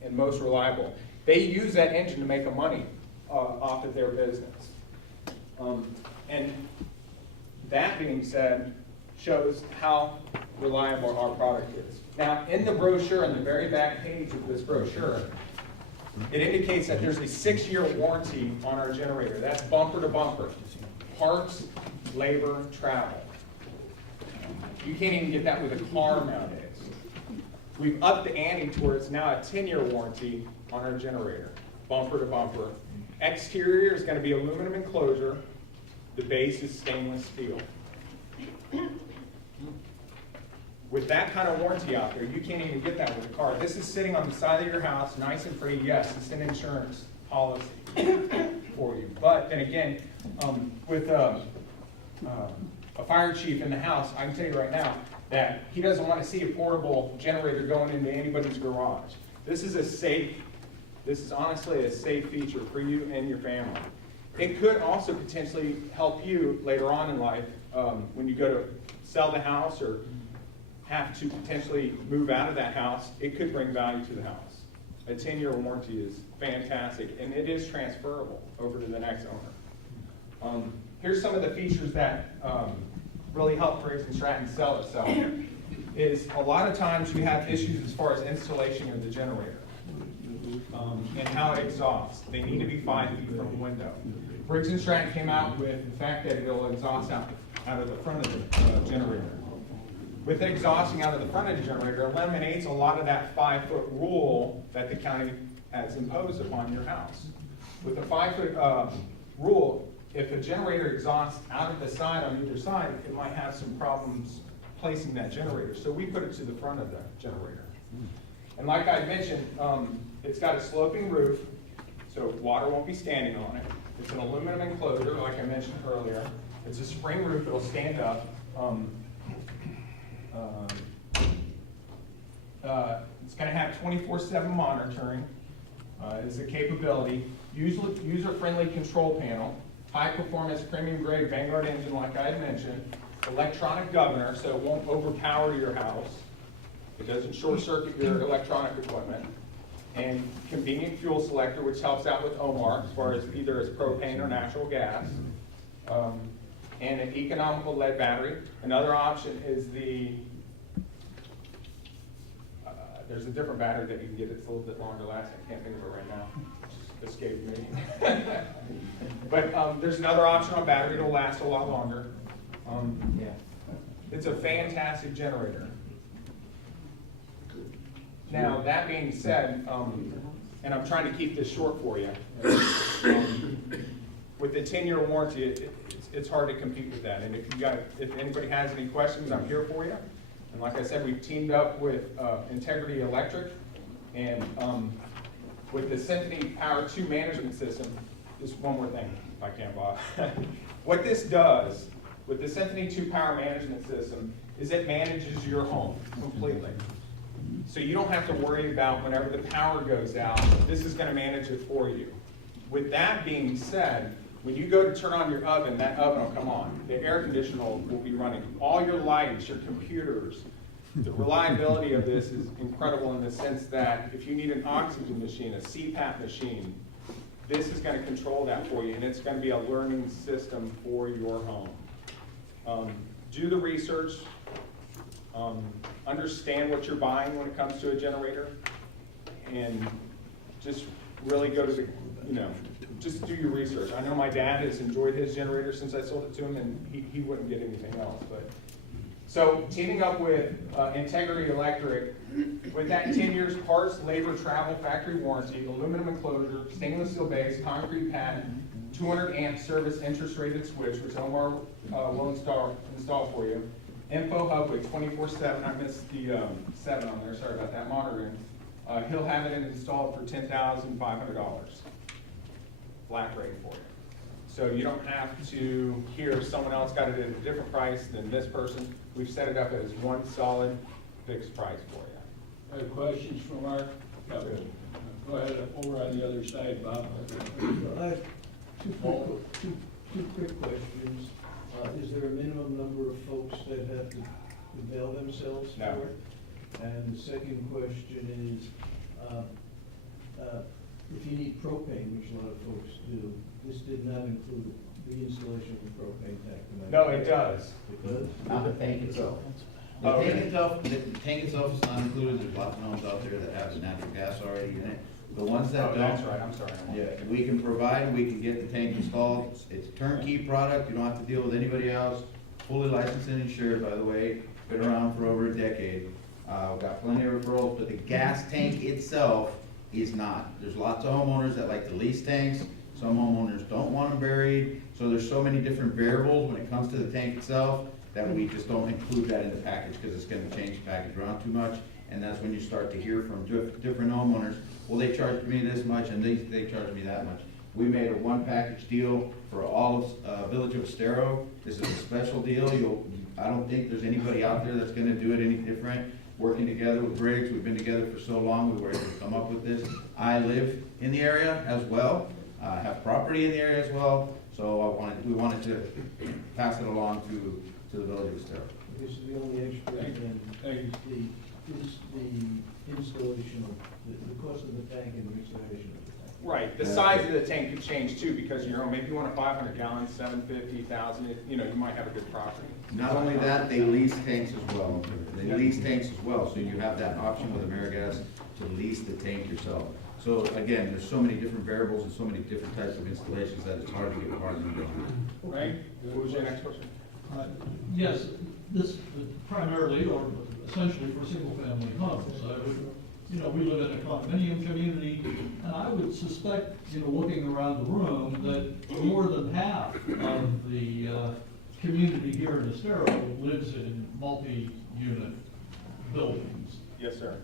and most reliable. They use that engine to make a money off of their business. And that being said, shows how reliable our product is. Now, in the brochure, on the very back page of this brochure, it indicates that there's a 6-year warranty on our generator. That's bumper to bumper. Parts, labor, travel. You can't even get that with a car nowadays. We've upped the ante to where it's now a 10-year warranty on our generator, bumper to bumper. Exterior is going to be aluminum enclosure. The base is stainless steel. With that kind of warranty out there, you can't even get that with a car. This is sitting on the side of your house, nice and pretty. Yes, it's an insurance policy for you. But then again, with a fire chief in the house, I can tell you right now that he doesn't want to see a portable generator going into anybody's garage. This is honestly a safe feature for you and your family. It could also potentially help you later on in life when you go to sell the house or have to potentially move out of that house. It could bring value to the house. A 10-year warranty is fantastic, and it is transferable over to the next owner. Here's some of the features that really help Briggs and Stratton sell itself. Is a lot of times we have issues as far as installation of the generator and how it exhausts. They need to be 5 feet from the window. Briggs and Stratton came out with the fact that it'll exhaust out of the front of the generator. With it exhausting out of the front of the generator, it eliminates a lot of that 5-foot rule that the county has imposed upon your house. With the 5-foot rule, if a generator exhausts out of the side on either side, it might have some problems placing that generator. So we put it to the front of the generator. And like I mentioned, it's got a sloping roof, So water won't be standing on it. It's an aluminum enclosure, like I mentioned earlier. It's a spring roof, it'll stand up. It's gonna have 24/7 monitoring, is the capability. User-friendly control panel, high-performance premium-grade Vanguard engine, like I had mentioned. Electronic governor, so it won't overpower your house. It doesn't short-circuit your electronic equipment. And convenient fuel selector, which helps out with OMAR as far as either as propane or natural gas. And an economical lead battery. Another option is there's a different battery that you can get that's a little bit longer lasting. I can't think of it right now. It just escaped me. But there's another option on battery that'll last a lot longer. It's a fantastic generator. Now, that being said, and I'm trying to keep this short for you, with the 10-year warranty, it's hard to compete with that. And if anybody has any questions, I'm here for you. And like I said, we've teamed up with Integrity Electric, and with the Symphony Power 2 management system, just one more thing, if I can, Bob. What this does with the Symphony 2 power management system is it manages your home completely. So you don't have to worry about whenever the power goes out, this is going to manage it for you. With that being said, when you go to turn on your oven, that oven will come on. The air conditioner will be running. All your lights, your computers. The reliability of this is incredible in the sense that if you need an oxygen machine, a CPAP machine, this is going to control that for you, and it's going to be a learning system for your home. Do the research. Understand what you're buying when it comes to a generator, and just really go to the, just do your research. I know my dad has enjoyed his generator since I sold it to him, and he wouldn't get anything else. But so teaming up with Integrity Electric, with that 10 years parts, labor, travel, factory warranty, aluminum enclosure, stainless steel base, concrete pad, 200 amp service interest rated switch, which Omar will install for you. Info hub with 24/7, I missed the 7 on there, sorry about that, monitoring. He'll have it installed for $10,500, flat rate for you. So you don't have to hear someone else got it at a different price than this person. We've set it up as one solid fixed price for you. Questions from Mark? No. Go ahead, over on the other side, Bob. I have two quick questions. Is there a minimum number of folks that have to avail themselves for No. it? And the second question is, if you need propane, which a lot of folks do, this did not include the installation of the propane tank. No, it does. It does? Not the tank itself. The Okay. tank itself is not included. There's lots of homes out there that have the natural gas already in it. The ones that Oh, don't. that's right, I'm sorry. Yeah, we can get the tank installed. It's a turnkey product. You don't have to deal with anybody else. Fully licensed and insured, by the way. Been around for over a decade. We've got plenty of referrals, but the gas tank itself is not. There's lots of homeowners that like to lease tanks. Some homeowners don't want them buried. So there's so many different variables when it comes to the tank itself that we just don't include that in the package because it's gonna change the package around too much. And that's when you start to hear from different homeowners, well, they charged me this much and they charged me that much. We made a one package deal for all of Village of Estero. This is a special deal. I don't think there's anybody out there that's gonna do it any different. Working together with Briggs, we've been together for so long, we were able to come up with this. I live in the area as well, have property in the area as well, so we wanted to pass it along to the Village of Estero. This is the only extra, and the installation of, the cost of the tank and the installation of the tank. Right, the size of the tank could change too, because maybe you want a 500 gallon, 750, 1,000, you might have a good property. Not only that, they lease tanks as well. They lease tanks as well, so you have that option with AmeriGas to lease the tank yourself. So again, there's so many different variables and so many different types of installations that it's hard to get part of them done. Right? What was your next question? Yes, this primarily or essentially for single-family homes. We live in a condominium community, and I would suspect, looking around the room, that more than half of the community here in Estero lives in multi-unit buildings. Yes, sir.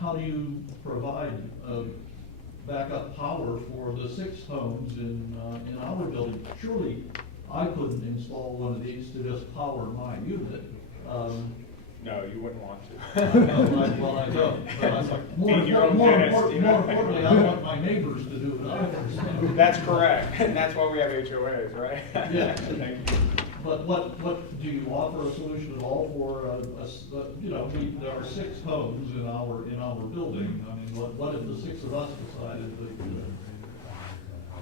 How do you provide backup power for the 6 homes in our building. Surely I couldn't install one of these to just power my unit. No, you wouldn't want to. Well, I don't. But more Being your own dentist, you know. importantly, I don't want my neighbors to do it either. So. That's correct, and that's why we have HOAs, right? Yeah. Thank you. But what, do you offer a solution at all for, you know, there are 6 homes in our building. I mean, what if the 6 of us decided that,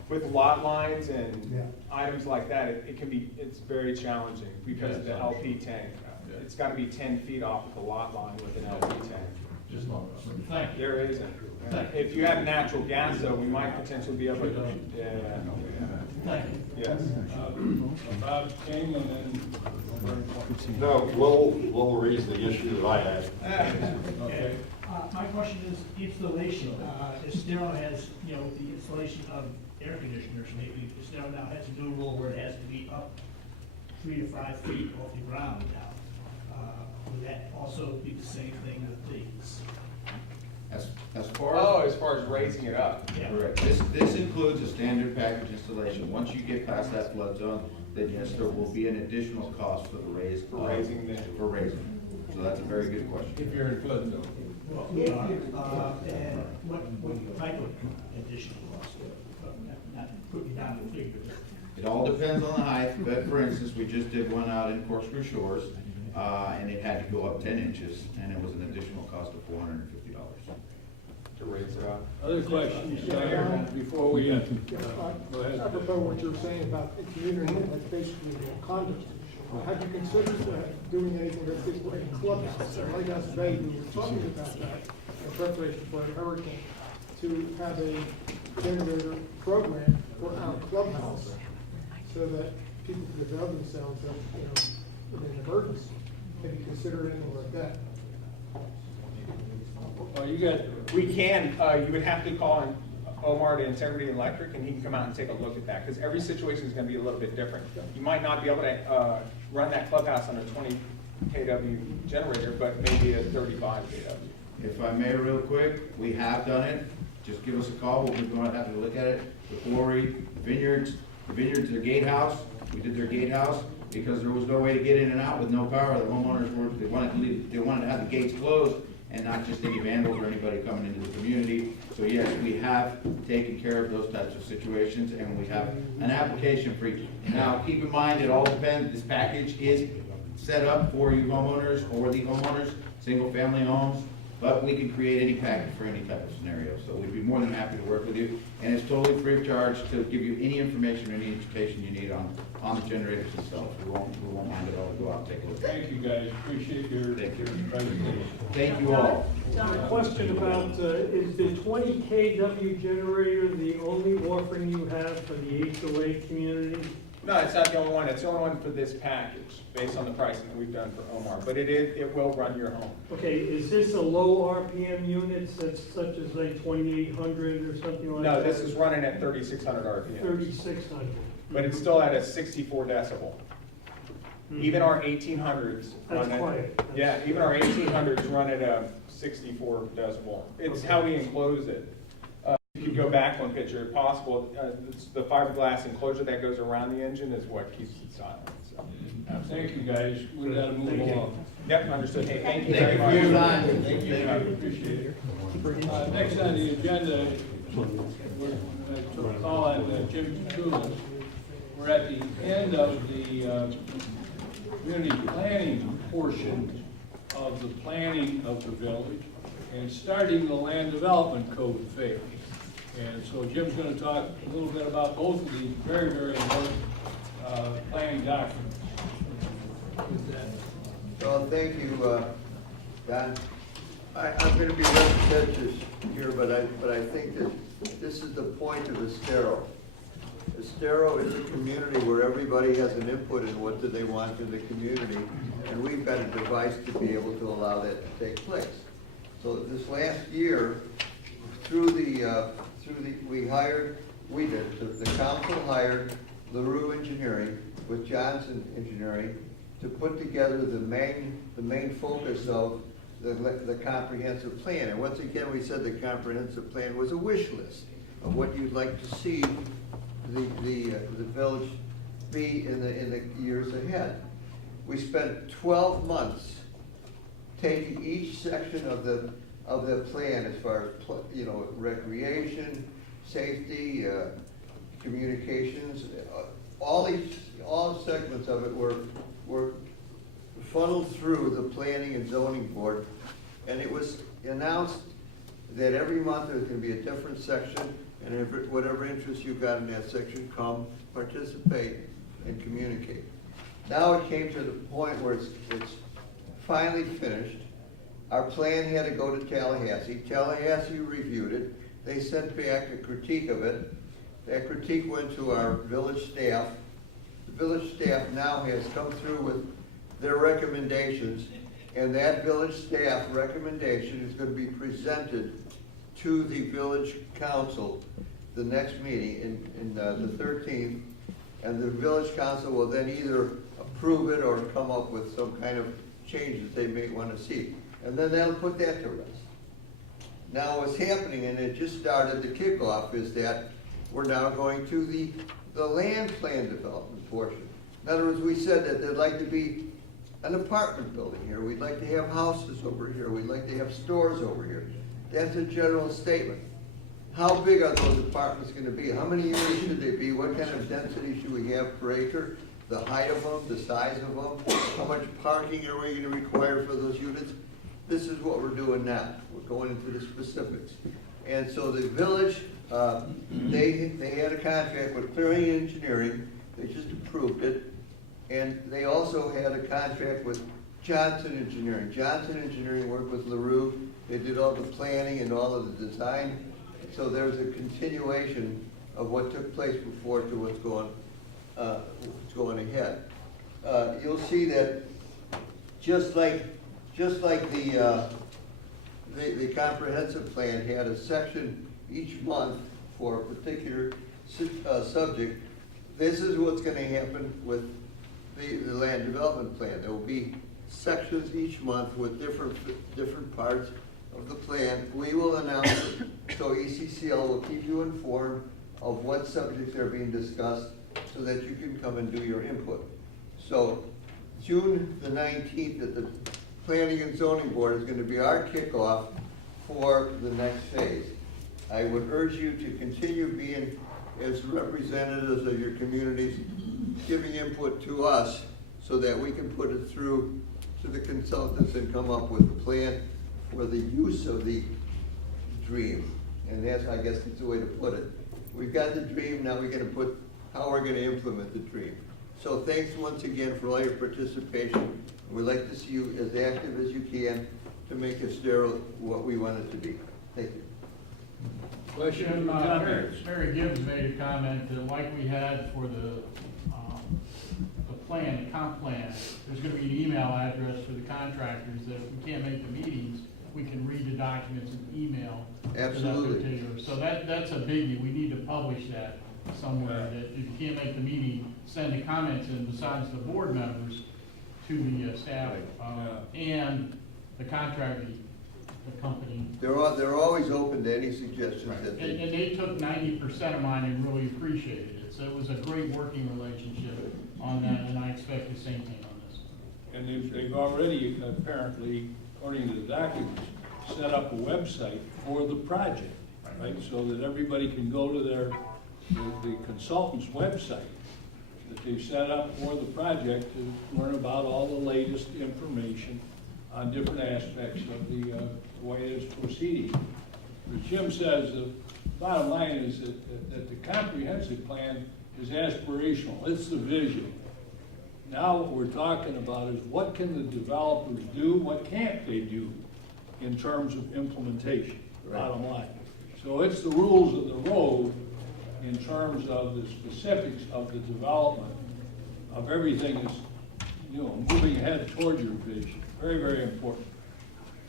With lot lines and items like that, it's very challenging because of the LP tank. It's gotta be 10 feet off of the lot line with an LP tank. just not, thank you. There isn't. If you have natural gas though, we might potentially be able to, Thank you. yes. Bob King and then. No, we'll raise the issue that I had. Okay. My question is installation. Estero has, you know, the installation of air conditioners, maybe Estero now has a new rule where it has to be up 3 to 5 feet off the ground now. Would that also be the same thing with these? As far As far as raising it up. Yeah. correct. This includes a standard package installation. Once you get past that flood zone, then yes, there will be an additional cost for the raise. For raising the. For raising. So that's a very good question. If you're in flood zone. Well, and what type of additional cost? Not put me down to the figure. It all depends on the height, but for instance, we just did one out in Corkscrew Shores, and it had to go up 10 inches, and it was an additional cost of $450. To raise it up. Other questions, before we, go ahead. Apropos what you were saying about the community, like basically a condo. Have you considered doing anything that's like a clubhouse? Like us today, we were talking about that in preparation for a hurricane, to have a generator program for our clubhouse so that people can avail themselves of, you know, in an emergency. Have you considered anything like that? Oh, you got, We can, you would have to call in Omar to Integrity Electric, and he can come out and take a look at that, because every situation is going to be a little bit different. You might not be able to run that clubhouse on a 20 kW generator, but maybe a 35 kW. If I may real quick, we have done it. Just give us a call. We'll be going to have to look at it. The Quarry, the Vineyards, their gatehouse, we did their gatehouse because there was no way to get in and out with no power. The homeowners they wanted to have the gates closed and not just any vandals or anybody coming into the community. So yes, we have taken care of those types of situations, and we have an application for each. Now, keep in mind, it all depends. This package is set up for you homeowners or the homeowners, single-family homes, but we can create any package for any type of scenario. So we'd be more than happy to work with you, and it's totally free of charge to give you any information or any education you need on the generators themselves. We won't mind at all to go out and take a look. thank you guys, appreciate your presentation. Thank you all. John, a question about, is the 20 kW generator the only offering you have for the HOA community? No, it's not the only one. It's the only one for this package, based on the pricing that we've done for Omar. But it will run your home. Okay, is this a low RPM unit such as like 2800 or something like that? No, this is running at 3,600 RPM. 3600. But it's still at a 64 decibel. Even our 1800s run That's at, quiet. yeah, even our 1800s run at a 64 decibel. It's how we enclose it. If you go back one picture, if possible, the fiberglass enclosure that goes around the engine is what keeps it silent. So, Thank you, guys, we gotta move along. yep, understood. Hey, thank you Thank very you much. for your time. Thank you, appreciate it. Next on the agenda, we're gonna call on Jim Tulis. We're at the end of the community planning portion of the planning of the village and starting the land development code phase. And so Jim's going to talk a little bit about both of these very, very important planning documents. Well, thank you, Don. I'm going to be repetitious here, but I think that this is the point of Estero. Estero is a community where everybody has an input in what do they want in the community, and we've got a device to be able to allow that to take place. So this last year, the council hired LaRue Engineering with Johnson Engineering to put together the main focus of the comprehensive plan. And once again, we said the comprehensive plan was a wish list of what you'd like to see the village be in the years ahead. We spent 12 months taking each section of the plan as far as, recreation, safety, communications, all segments of it were funneled through the planning and zoning board, and it was announced that every month there's gonna be a different section, and whatever interest you got in that section, come participate and communicate. Now it came to the point where it's finally finished. Our plan had to go to Tallahassee. Tallahassee reviewed it. They sent back a critique of it. That critique went to our village staff. The village staff now has come through with their recommendations, and that village staff recommendation is going to be presented to the village council the next meeting in the 13th, and the village council will then either approve it or come up with some kind of changes they may want to see. And then they'll put that to rest. Now what's happening, and it just started, the kickoff, is that we're now going to the land plan development portion. In other words, we said that there'd like to be an apartment building here. We'd like to have houses over here. We'd like to have stores over here. That's a general statement. How big are those apartments going to be? How many units should they be? What kind of density should we have per acre? The height of them, the size of them? How much parking are we going to require for those units? This is what we're doing now. We're going into the specifics. And so the village, they had a contract with Clearing Engineering. They just approved it. And they also had a contract with Johnson Engineering. Johnson Engineering worked with LaRue. They did all the planning and all of the design. So there's a continuation of what took place before to what's going ahead. You'll see that just like the comprehensive plan had a section each month for a particular subject, this is what's going to happen with the land development plan. There will be sections each month with different parts of the plan. We will announce it, so ECCL will keep you informed of what subjects are being discussed so that you can come and do your input. So June the 19th at the Planning and Zoning Board is going to be our kickoff for the next phase. I would urge you to continue being as representatives of your communities, giving input to us so that we can put it through to the consultants and come up with a plan for the use of the dream. And that's, I guess, that's the way to put it. We've got the dream, now we're going to put how we're going to implement the dream. So thanks once again for all your participation. We'd like to see you as active as you can to make Estero what we want it to be. Thank you. Question or comments? Mary Gibbs made a comment that like we had for the plan, the comp plan, there's going to be an email address for the contractors that if we can't make the meetings, we can read the documents in email. Absolutely. So that's a biggie. We need to publish that somewhere, that if you can't make the meeting, send the comments in besides the board members to the staff and the contractor, the company. They're always open to any suggestions that And they took 90% of mine and really appreciated it. So it was a great working relationship on that, and I expect the same thing on this. And they've already, apparently, according to the documents, set up a website for the project, right? So that everybody can go to the consultant's website that they've set up for the project to learn about all the latest information on different aspects of the way it's proceeding. As Jim says, the bottom line is that the comprehensive plan is aspirational. It's the vision. Now what we're talking about is what can the developers do, what can't they do in terms of implementation, bottom line. So it's the rules of the road in terms of the specifics of the development of everything that's, moving ahead toward your vision. Very, very important.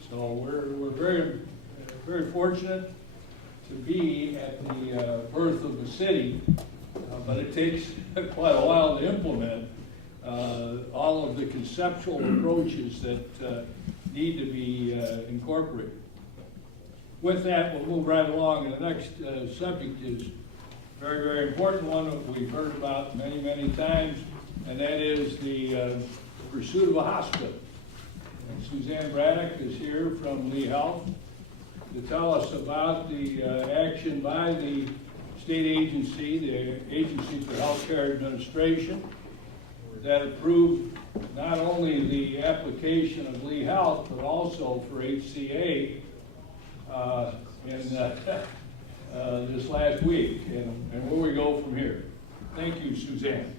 So we're very, very fortunate to be at the birth of the city, but it takes quite a while to implement all of the conceptual approaches that need to be incorporated. With that, we'll move right along. And the next subject is a very, very important one that we've heard about many, many times, and that is the pursuit of a hospital. And Suzanne Braddock is here from Lee Health to tell us about the action by the state agency, the Agency for Healthcare Administration, that approved not only the application of Lee Health, but also for HCA in this last week, and where we go from here. Thank you, Suzanne.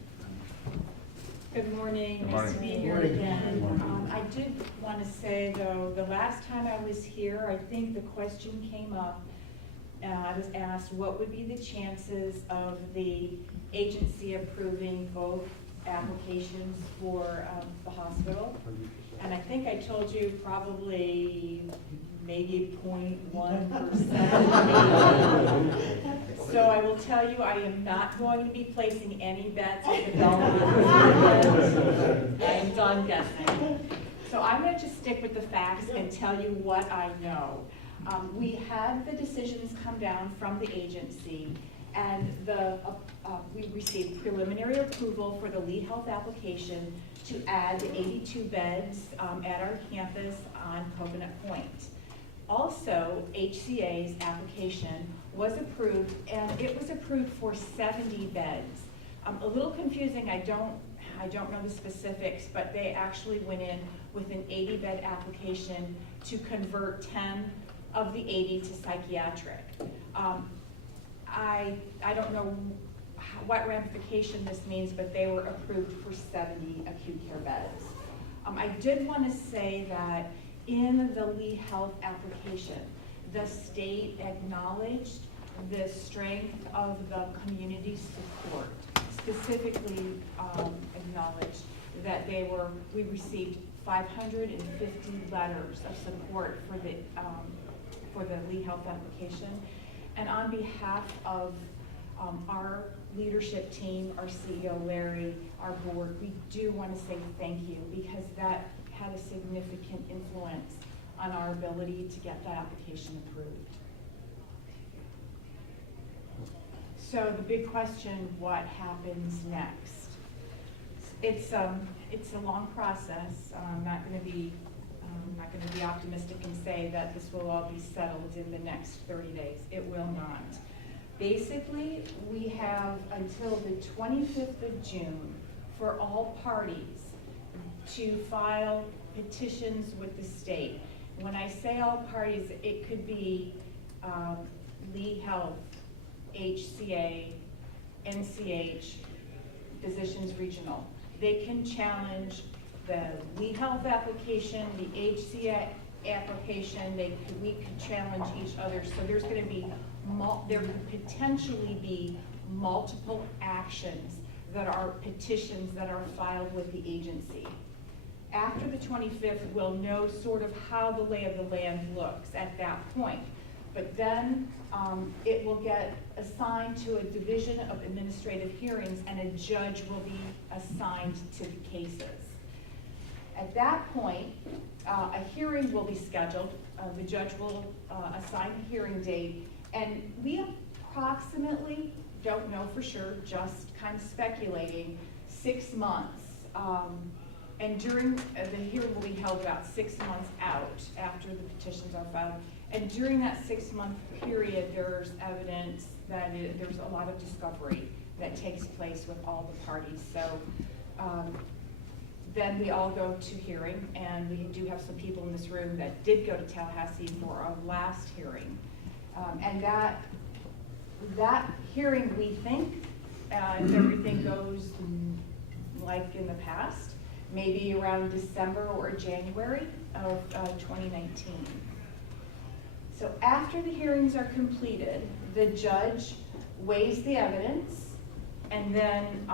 Good morning. Good Nice morning. to be here again. I did want to say, though, the last time I was here, I think the question came up. I was asked what would be the chances of the agency approving both applications for the hospital. And I think I told you probably maybe 0.1%. So I will tell you, I am not going to be placing any bets with the Belmont. I am done guessing. So I'm going to just stick with the facts and tell you what I know. We had the decisions come down from the agency, and we received preliminary approval for the Lee Health application to add 82 beds at our campus on Coconut Point. Also, HCA's application was approved, and it was approved for 70 beds. A little confusing, I don't know the specifics, but they actually went in with an 80-bed application to convert 10 of the 80 to psychiatric. I don't know what ramification this means, but they were approved for 70 acute care beds. I did want to say that in the Lee Health application, the state acknowledged the strength of the community support, specifically acknowledged that we received 550 letters of support for the Lee Health application. And on behalf of our leadership team, our CEO Larry, our board, we do want to say thank you, because that had a significant influence on our ability to get that application approved. So the big question, what happens next? It's a long process. I'm not going to be optimistic and say that this will all be settled in the next 30 days. It will not. Basically, we have until the 25th of June for all parties to file petitions with the state. When I say all parties, it could be Lee Health, HCA, NCH, Physicians Regional. They can challenge the Lee Health application, the HCA application. We could challenge each other. So there's going to be there could potentially be multiple actions that are petitions that are filed with the agency. After the 25th, we'll know sort of how the lay of the land looks at that point. But then it will get assigned to a division of administrative hearings, and a judge will be assigned to the cases. At that point, a hearing will be scheduled. The judge will assign a hearing date, and we approximately, don't know for sure, just kind of speculating, 6 months. And during, the hearing will be held about 6 months out after the petitions are filed. And during that 6-month period, there's evidence that there's a lot of discovery that takes place with all the parties. So then we all go to hearing, and we do have some people in this room that did go to Tallahassee for our last hearing. And that hearing, we think, if everything goes like in the past, maybe around December or January of 2019. So after the hearings are completed, the judge weighs the evidence and then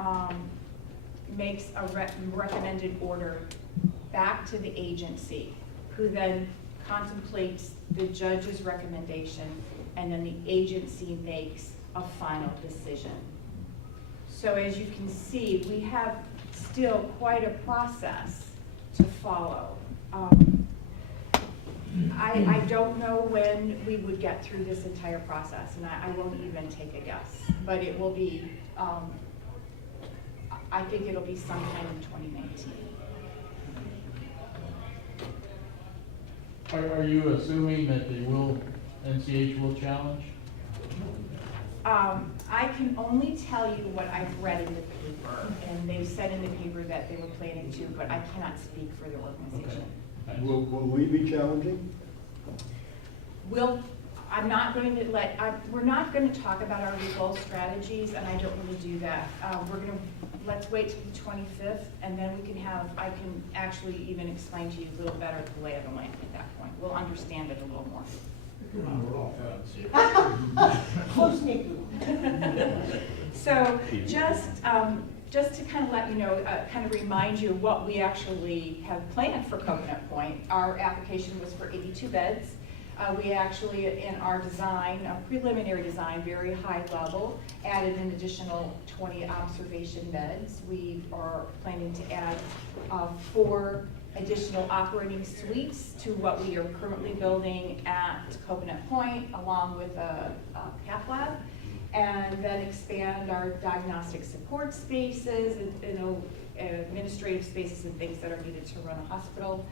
makes a recommended order back to the agency, who then contemplates the judge's recommendation, and then the agency makes a final decision. So as you can see, we have still quite a process to follow. I don't know when we would get through this entire process, and I won't even take a guess. But it will be, I think it'll be sometime in 2019. Are you assuming that they will, NCH will challenge? I can only tell you what I've read in the paper, and they've said in the paper that they were planning to, but I cannot speak for the organization. Will we be challenging? I'm not going to we're not going to talk about our legal strategies, and I don't want to do that. Let's wait till the 25th, and then I can actually even explain to you a little better the lay of the land at that point. We'll understand it a little more. Close me. So just to kind of let you know, kind of remind you of what we actually have planned for Coconut Point. Our application was for 82 beds. We actually, in our design, a preliminary design, very high level, added an additional 20 observation beds. We are planning to add 4 additional operating suites to what we are currently building at Coconut Point, along with a cath lab, and then expand our diagnostic support spaces, administrative spaces and things that are needed to run a hospital.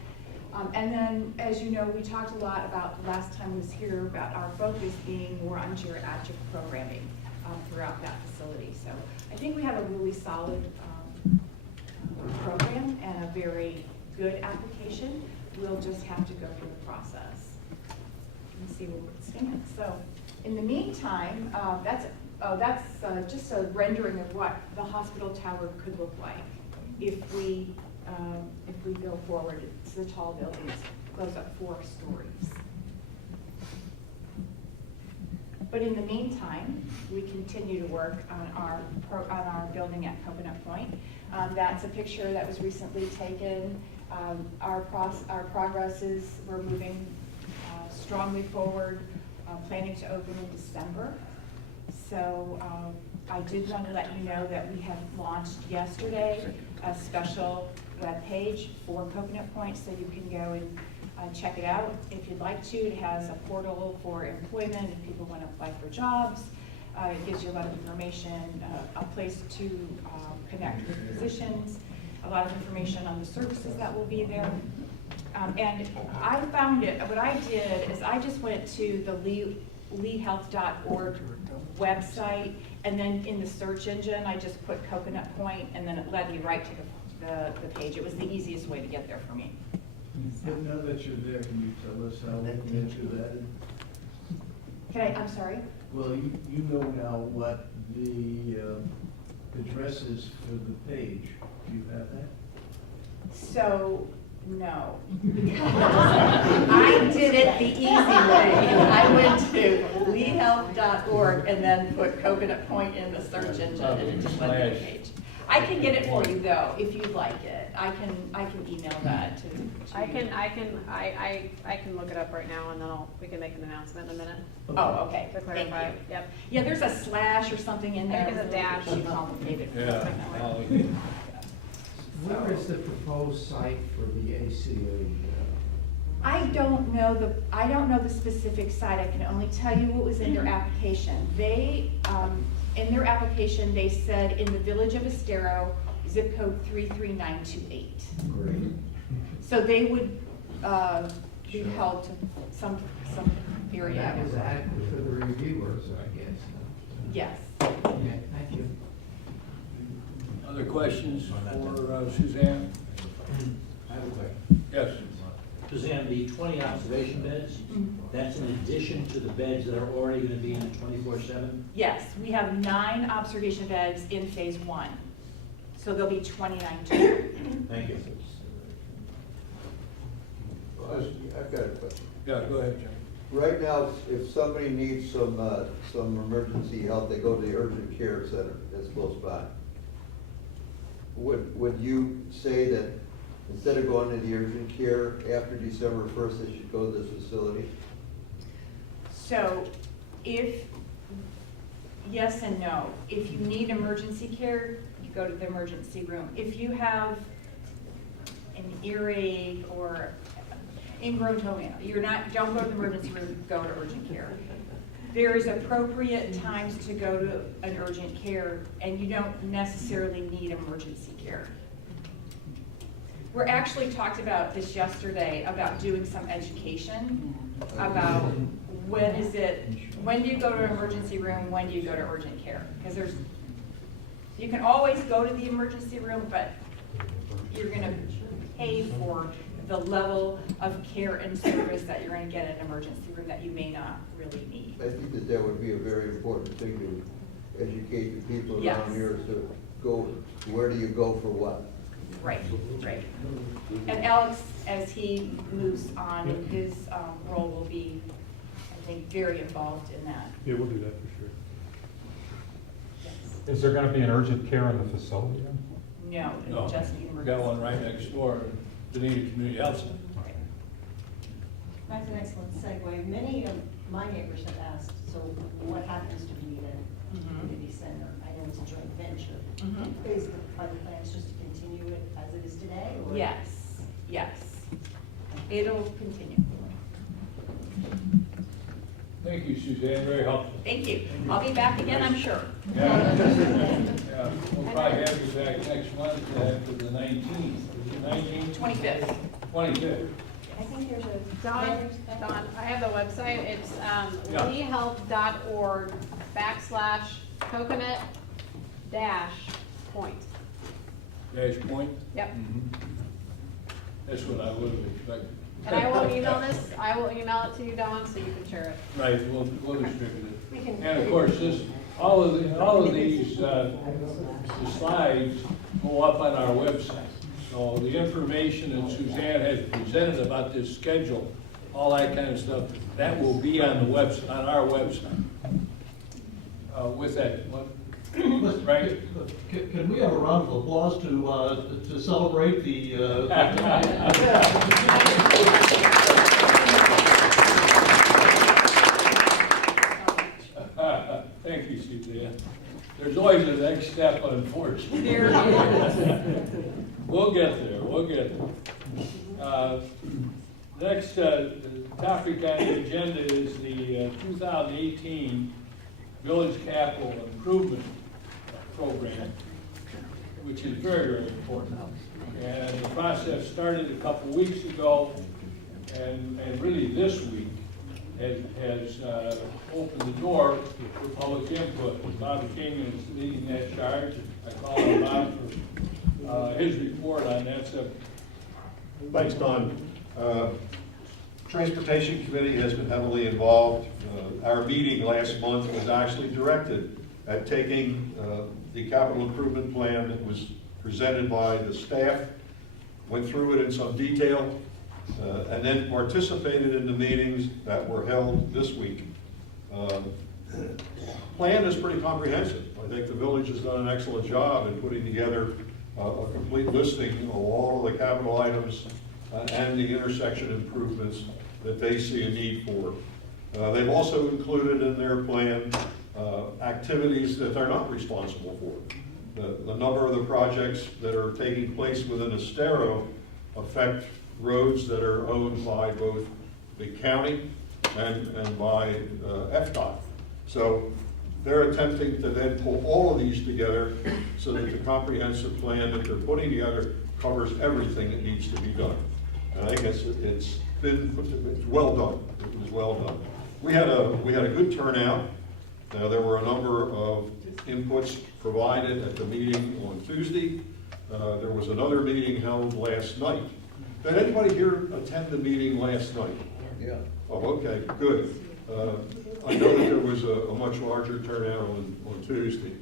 And then, as you know, we talked a lot about, the last time I was here, about our focus being more on geriatric programming throughout that facility. So I think we have a really solid program and a very good application. We'll just have to go through the process and see where it stands. So in the meantime, that's just a rendering of what the hospital tower could look like if we go forward. It's a tall building. It goes up 4 stories. But in the meantime, we continue to work on our building at Coconut Point. That's a picture that was recently taken. Our progress is we're moving strongly forward, planning to open in December. So I did want to let you know that we have launched yesterday a special web page for Coconut Point, so you can go and check it out if you'd like to. It has a portal for employment if people want to apply for jobs. It gives you a lot of information, a place to connect with physicians, a lot of information on the services that will be there. And I found it, what I did is I just went to the leehealth.org website, and then in the search engine, I just put Coconut Point, and then it led me right to the page. It was the easiest way to get there for me. But now that you're there, can you tell us how looking into that? I'm sorry? Well, you know now what the address is for the page. Do you have that? So, no. I did it the easy way. I went to leehealth.org and then put Coconut Point in the search engine, and it just led me to the page. I can get it for you though, if you'd like it. I can email that to I can look it up right now, and then we can make an announcement in a minute. Oh, okay. To clarify. Thank you. Yep. Yeah, there's a slash or something in there. I think it's a dash. It's complicated. Yeah. Where is the proposed site for the ACA? I don't know the specific site. I can only tell you what was in their application. They, in their application, they said in the village of Estero, zip code 33928. Great. So they would be held to some area. That was adequate for the reviewers, I guess. Yes. Okay, thank you. Other questions for Suzanne? I have a question. Yes. Suzanne, the 20 observation beds, that's in addition to the beds that are already going to be in 24/7? Yes, we have 9 observation beds in phase 1. So there'll be 29 total. Thank you. I've got a question. Yeah, go ahead, John. Right now, if somebody needs some emergency help, they go to the urgent care center that's close by. Would you say that instead of going to the urgent care after December 1st, they should go to this facility? So yes and no. If you need emergency care, you go to the emergency room. If you have an earache or ingrown toenail. Don't go to the emergency room, go to urgent care. There is appropriate times to go to an urgent care, and you don't necessarily need emergency care. We actually talked about this yesterday, about doing some education about when do you go to an emergency room, when do you go to urgent care? Because you can always go to the emergency room, but you're gonna pay for the level of care and service that you're gonna get in an emergency room that you may not really need. I think that that would be a very important thing to educate the people Yes. around here to go, where do you go for what? Right, right. And Alex, as he moves on in his role, will be, I think, very involved in that. Yeah, we'll do that for sure. Yes. Is there gonna be an urgent care in the facility? No, No, it'll just be we emergency. got one right next door, Benita Community Health Center. That's an excellent segue. Many of my neighbors have asked, so what happens to Benita Community Center? I know it's a joint venture. Is the plans just to continue it as it is today? Or? Yes, yes. It'll continue. Thank you, Suzanne, very helpful. Thank you. I'll be back again, I'm sure. Yeah, yeah, we'll probably have you back next month after the 19th. 25th. 25th. I think there's a... Don, I have the website. It's Yeah. leehealth.org/coconut-point. Dash point? Yep. That's what I would have expected. And I will email this, I will email it to you, Don, so you can share it. Right, we'll distribute it. And of course, all of these the slides go up on our website. So the information that Suzanne has presented about this schedule, all that kind of stuff, that will be on the website, on our website. With that, right? Can we have a round of applause to celebrate the? Thank you, Suzanne. There's always a next step, unfortunately. There is. We'll get there, we'll get there. Next topic on the agenda is the 2018 Village Capital Improvement Program, which is very, very important. And the process started a couple weeks ago, and really this week has opened the door for public input. Bob King is leading that charge. I call on Bob for his report on that subject. Thanks, Don. Transportation Committee has been heavily involved. Our meeting last month was actually directed at taking the capital improvement plan that was presented by the staff, went through it in some detail, and then participated in the meetings that were held this week. Plan is pretty comprehensive. I think the village has done an excellent job in putting together a complete listing of all of the capital items and the intersection improvements that they see a need for. They've also included in their plan activities that they're not responsible for. The number of the projects that are taking place within Estero affect roads that are owned by both the county and by FDOT. So they're attempting to then pull all of these together so that the comprehensive plan that they're putting together covers everything that needs to be done. And I guess it's well done. It was well done. We had a good turnout. There were a number of inputs provided at the meeting on Tuesday. There was another meeting held last night. Did anybody here attend the meeting last night? Yeah. Oh, okay, good. I know that there was a much larger turnout on Tuesday.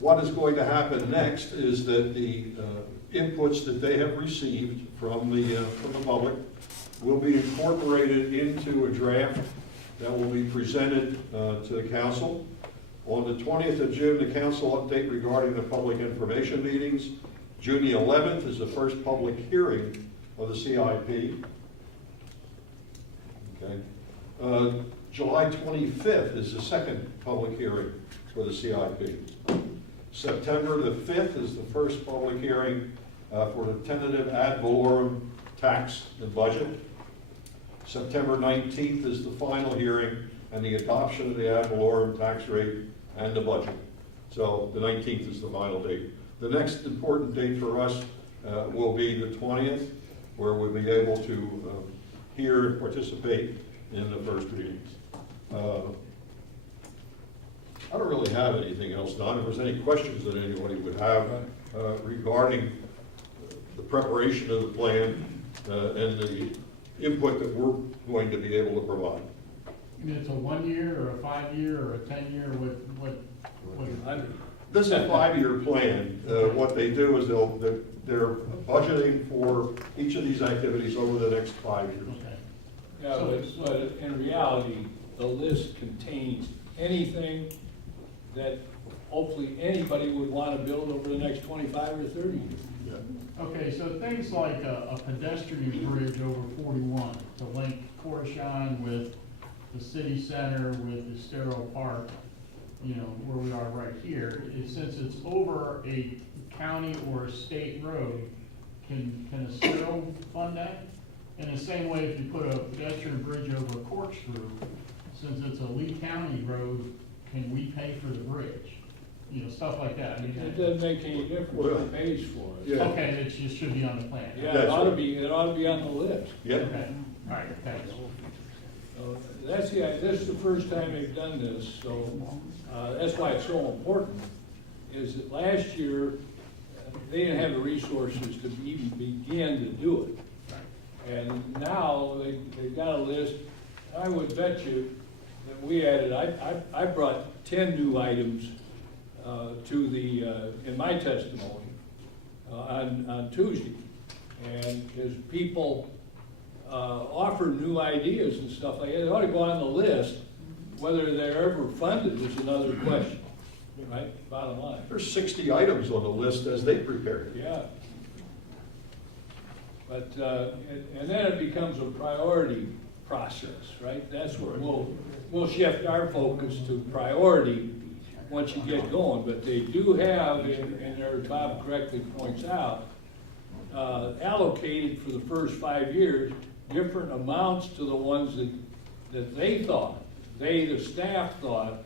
What is going to happen next is that the inputs that they have received from the public will be incorporated into a draft that will be presented to the council. On the 20th of June, the council update regarding the public information meetings. June the 11th is the first public hearing of the CIP. Okay. July 25th is the second public hearing for the CIP. September the 5th is the first public hearing for the tentative ad valorem tax and budget. September 19th is the final hearing and the adoption of the ad valorem tax rate and the budget. So the 19th is the final date. The next important date for us will be the 20th, where we'll be able to hear and participate in the first readings. I don't really have anything else, Don. If there's any questions that anybody would have regarding the preparation of the plan and the input that we're going to be able to provide. I mean, it's a 1 year or a 5 year or a 10 year, what? This is a 5-year plan. What they do is they're budgeting for each of these activities over the next 5 years. Okay. Yeah, but in reality, the list contains anything that hopefully anybody would want to build over the next 25 or 30 years. Yeah. Okay, so things like a pedestrian bridge over 41 to link Corshon with the city center, with Estero Park, you know, where we are right here, since it's over a county or a state road, can Estero fund that? In the same way, if you put a pedestrian bridge over a corkscrew, since it's a Lee County road, can we pay for the bridge? You know, stuff like that. I mean, It doesn't make any difference who pays for it. Yeah. okay, it just should be on the plan. Yeah, it ought to be on the list. Yeah. Okay, all right, thanks. This is the first time they've done this, so that's why it's so important, is that last year, they didn't have the resources to even begin to do it. And now they've got a list. I would bet you that we added, I brought 10 new items to the, in my testimony on Tuesday. And as people offer new ideas and stuff like that, they ought to go on the list. Whether they're ever funded is another question, right? Bottom line. There's 60 items on the list as they prepare it. Yeah. But, and then it becomes a priority process, right? That's where we'll shift our focus to priority once you get going. But they do have, and their Bob correctly points out, allocated for the first 5 years, different amounts to the ones that they thought, the staff thought,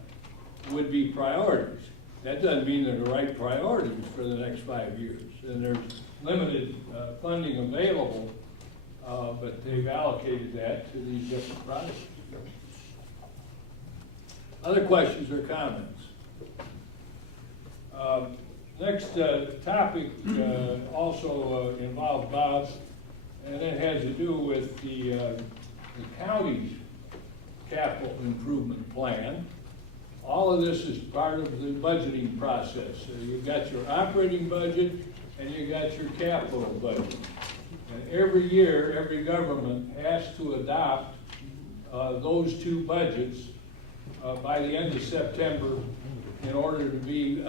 would be priorities. That doesn't mean they're the right priorities for the next 5 years. And there's limited funding available, but they've allocated that to these different projects. Other questions or comments? Next topic also involves Bob, and it has to do with the county's capital improvement plan. All of this is part of the budgeting process. So you've got your operating budget and you got your capital budget. And every year, every government has to adopt those two budgets by the end of September in order to be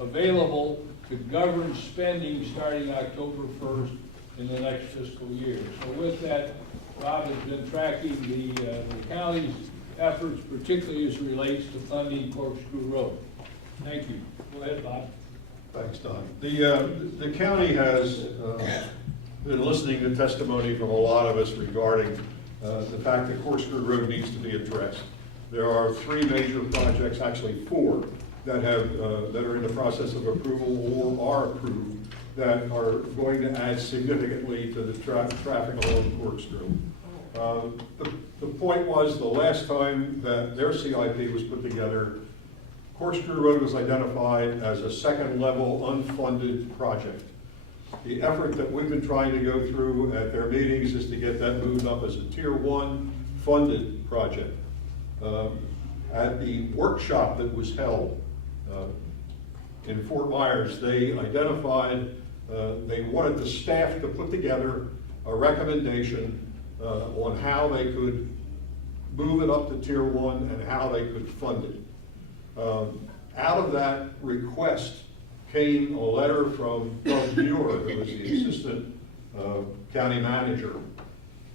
available to govern spending starting October 1st in the next fiscal year. So with that, Bob has been tracking the county's efforts, particularly as it relates to funding Corkscrew Road. Thank you. Go ahead, Bob. Thanks, Don. The county has been listening to testimony from a lot of us regarding the fact that Corkscrew Road needs to be addressed. There are 3 major projects, actually 4, that are in the process of approval or are approved that are going to add significantly to the traffic along Corkscrew. The point was, the last time that their CIP was put together, Corkscrew Road was identified as a second-level unfunded project. The effort that we've been trying to go through at their meetings is to get that moved up as a Tier 1 funded project. At the workshop that was held in Fort Myers, they identified, they wanted the staff to put together a recommendation on how they could move it up to Tier 1 and how they could fund it. Out of that request came a letter from Doug Muir, who was the assistant county manager,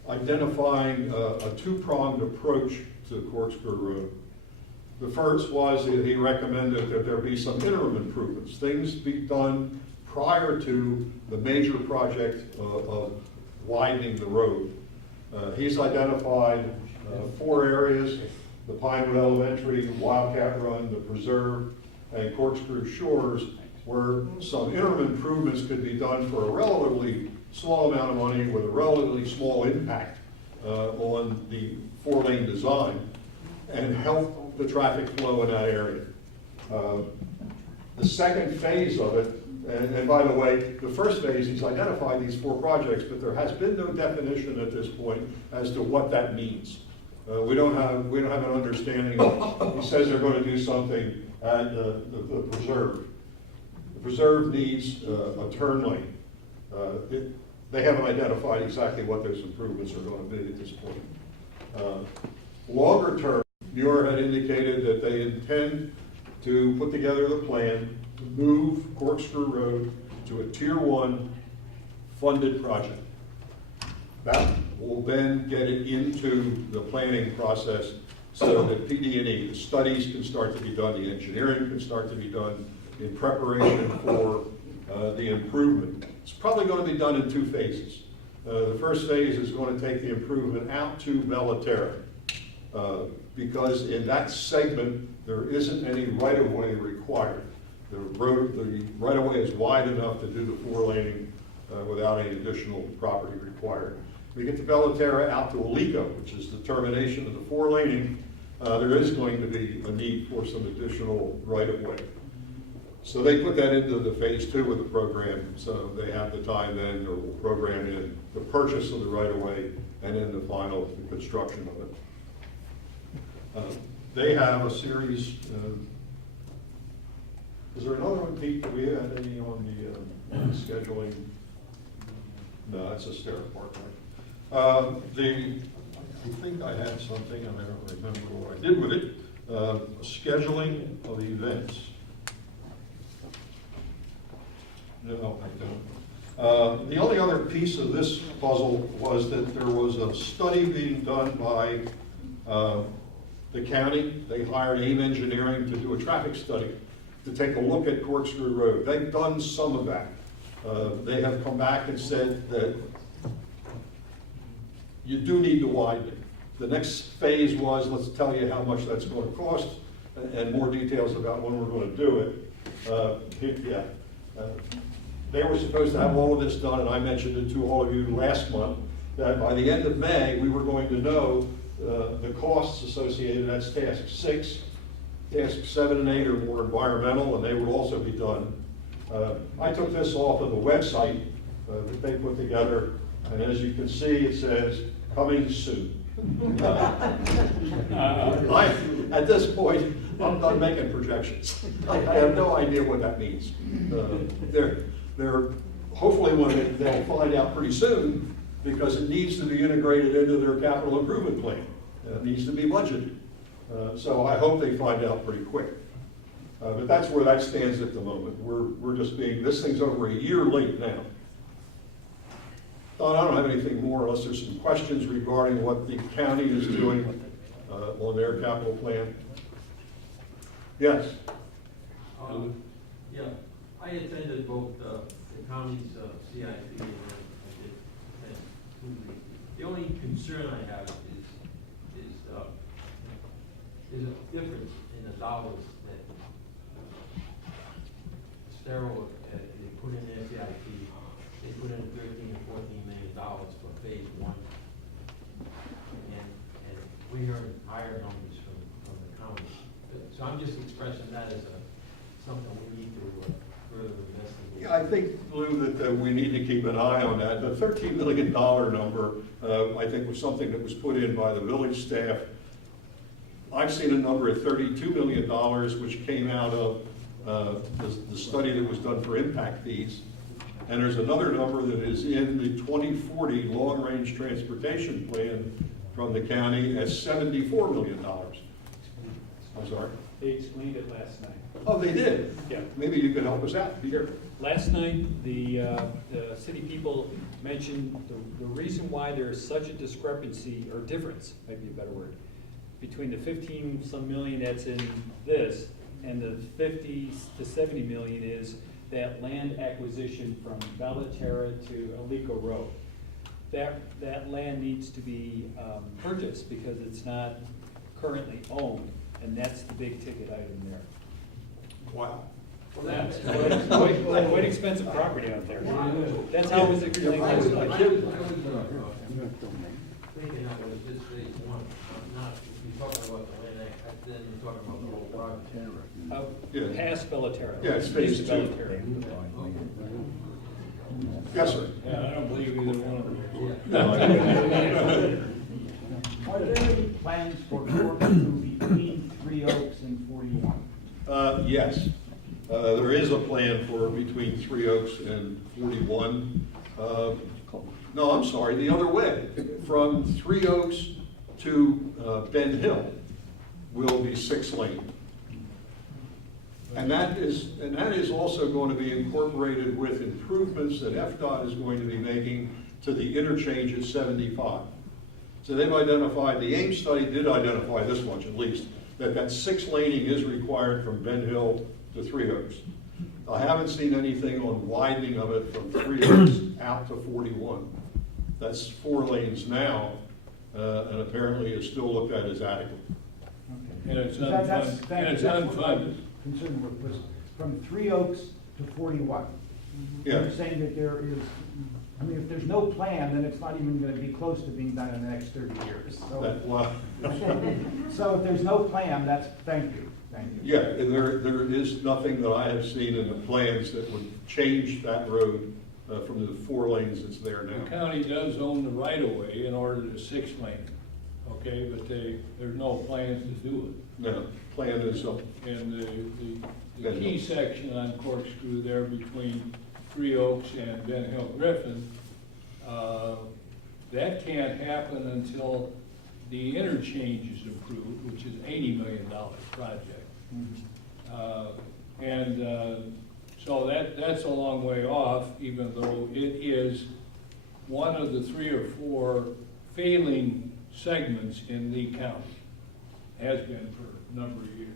identifying a 2-pronged approach to Corkscrew Road. The first was that he recommended that there be some interim improvements, things be done prior to the major project of widening the road. He's identified 4 areas: the Pinewood Elementary, Wildcat Run, the Preserve, and Corkscrew Shores, where some interim improvements could be done for a relatively small amount of money with a relatively small impact on the 4-lane design and help the traffic flow in that area. The second phase of it, and by the way, the first phase, he's identified these 4 projects, but there has been no definition at this point as to what that means. We don't have an understanding. He says they're going to do something at the Preserve. The Preserve needs a turn lane. They haven't identified exactly what those improvements are going to be at this point. Longer term, Muir had indicated that they intend to put together the plan to move Corkscrew Road to a Tier 1 funded project. That will then get it into the planning process so that PD&E, the studies can start to be done, the engineering can start to be done in preparation for the improvement. It's probably going to be done in 2 phases. The first phase is going to take the improvement out to Bellaterra because in that segment there isn't any right-of-way required. The right-of-way is wide enough to do the 4-laning without any additional property required. We get to Bellaterra out to Alico, which is the termination of the 4-laning. There is going to be a need for some additional right-of-way. So they put that into the phase 2 of the program, so they have the time then, or will program in the purchase of the right-of-way and then the final construction of it. They have a series, is there another one, Pete? Do we have any on the scheduling? No, that's Estero Park, right? I think I had something, and I don't remember what I did with it. Scheduling of events. No, I don't. The only other piece of this puzzle was that there was a study being done by the county. They hired AIM Engineering to do a traffic study to take a look at Corkscrew Road. They've done some of that. They have come back and said that you do need to widen it. The next phase was, let's tell you how much that's going to cost and more details about when we're going to do it. They were supposed to have all of this done, and I mentioned it to all of you last month, that by the end of May, we were going to know the costs associated. That's task 6. Task 7 and 8 are more environmental, and they would also be done. I took this off of the website that they put together, and as you can see, it says, coming soon. At this point, I'm done making projections. I have no idea what that means. They're hopefully they'll find out pretty soon, because it needs to be integrated into their capital improvement plan. It needs to be budgeted. So I hope they find out pretty quick. But that's where that stands at the moment. We're just this thing's over a year late now. Don, I don't have anything more unless there's some questions regarding what the county is doing on their capital plan. Yes? Yeah, I attended both the county's CIP and the only concern I have is a difference in the dollars that Estero they put in their CIP. They put in $13 to $14 million for phase 1, and we heard higher numbers from the county. So I'm just expressing that as something we need to further investigate. Yeah, I think, Lou, that we need to keep an eye on that. The $13 million number, I think, was something that was put in by the village staff. I've seen a number of $32 million, which came out of the study that was done for impact fees. And there's another number that is in the 2040 long-range transportation plan from the county at $74 million. I'm sorry? They explained it last night. Oh, they did? Yeah. Maybe you can help us out, Peter. Last night, the city people mentioned the reason why there is such a discrepancy, or difference, might be a better word, between the 15-some million that's in this and the 50 to 70 million is that land acquisition from Bellaterra to Alico Road. that land needs to be purchased because it's not currently owned, and that's the big ticket item there. Wow. That's quite expensive property out there. That's how it was originally classified. Thinking that was this phase one, not, you're talking about the land, then you're talking about the whole project. Past Bellaterra. Yeah, it's phase East two. Bellaterra. Yes, sir. Yeah, I don't believe either one of them. Are there any plans for work between Three Oaks and 41? Yes. There is a plan for between Three Oaks and 41. No, I'm sorry, the other way. From Three Oaks to Ben Hill will be 6 lane. And that is also going to be incorporated with improvements that FDOT is going to be making to the interchange at 75. So they've identified, the AIM study did identify this much at least, that 6 laning is required from Ben Hill to Three Oaks. I haven't seen anything on widening of it from Three Oaks out to 41. That's 4 lanes now, and apparently is still looked at as adequate. And it's That's unfunded. what I'm concerned with, was from Three Oaks to 41. Yeah. You're saying that there is, I mean, if there's no plan, then it's not even gonna be close to being done in the next 30 years. So, so if there's no plan, thank you. Yeah, and there is nothing that I have seen in the plans that would change that road from the 4 lanes that's there The now. county does own the right-of-way in order to 6 lane, okay, but there's no plans to do it. No, plan is up. And the key section on Corkscrew there between Three Oaks and Ben Hill Griffin, that can't happen until the interchange is improved, which is $80 million project. So that's a long way off, even though it is one of the 3 or 4 failing segments in Lee County. Has been for a number of years.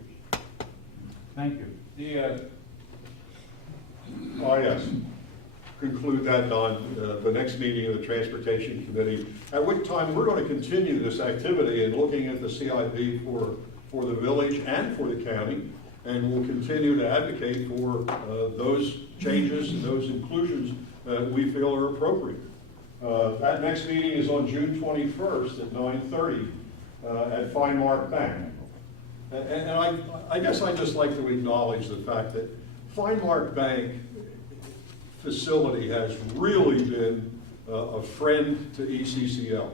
Thank you. Oh, yes. Conclude that, Don, the next meeting of the Transportation Committee, at which time we're going to continue this activity and looking at the CIP for the village and for the county, and we'll continue to advocate for those changes and those inclusions that we feel are appropriate. That next meeting is on June 21st at 9:30 at Fine Mark Bank. And I guess I'd just like to acknowledge the fact that Fine Mark Bank facility has really been a friend to ECCL.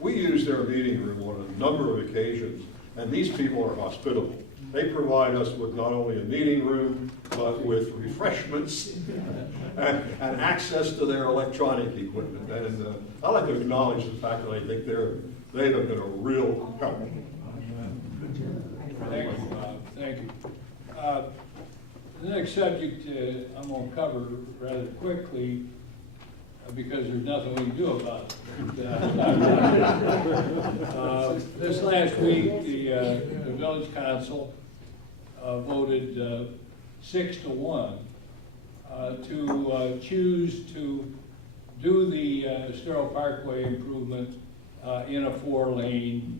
We use their meeting room on a number of occasions, and these people are hospitable. They provide us with not only a meeting room, but with refreshments and access to their electronic equipment. And I'd like to acknowledge the fact that I think they have been a real help. Thank you, Bob. Thank you. The next subject I'm going to cover rather quickly because there's nothing we can do about it. This last week, the village council voted 6-1 to choose to do the Estero Parkway improvement in a 4-lane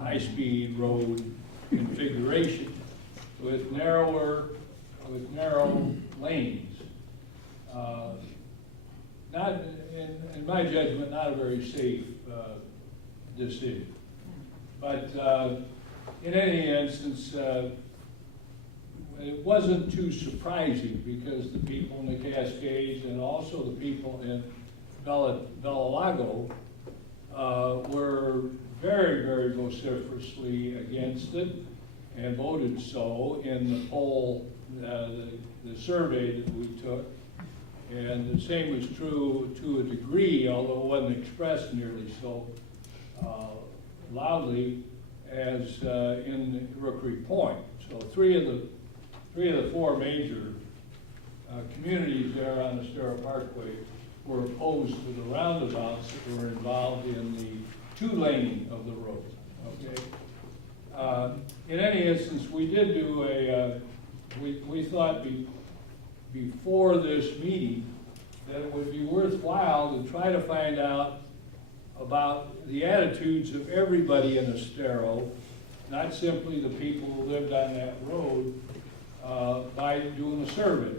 high-speed road configuration with narrow lanes. Not, in my judgment, not a very safe decision. But in any instance, it wasn't too surprising because the people in the Cascades and also the people in Bellalago were very, very vociferously against it and voted so in the poll, the survey that we took. And the same was true to a degree, although it wasn't expressed nearly so loudly as in Rookery Point. So three of the 4 major communities there on the Estero Parkway were opposed to the roundabouts that were involved in the 2-laning of the road. Okay. In any instance, we did do we thought before this meeting that it would be worthwhile to try to find out about the attitudes of everybody in Estero, not simply the people who lived on that road, by doing a survey.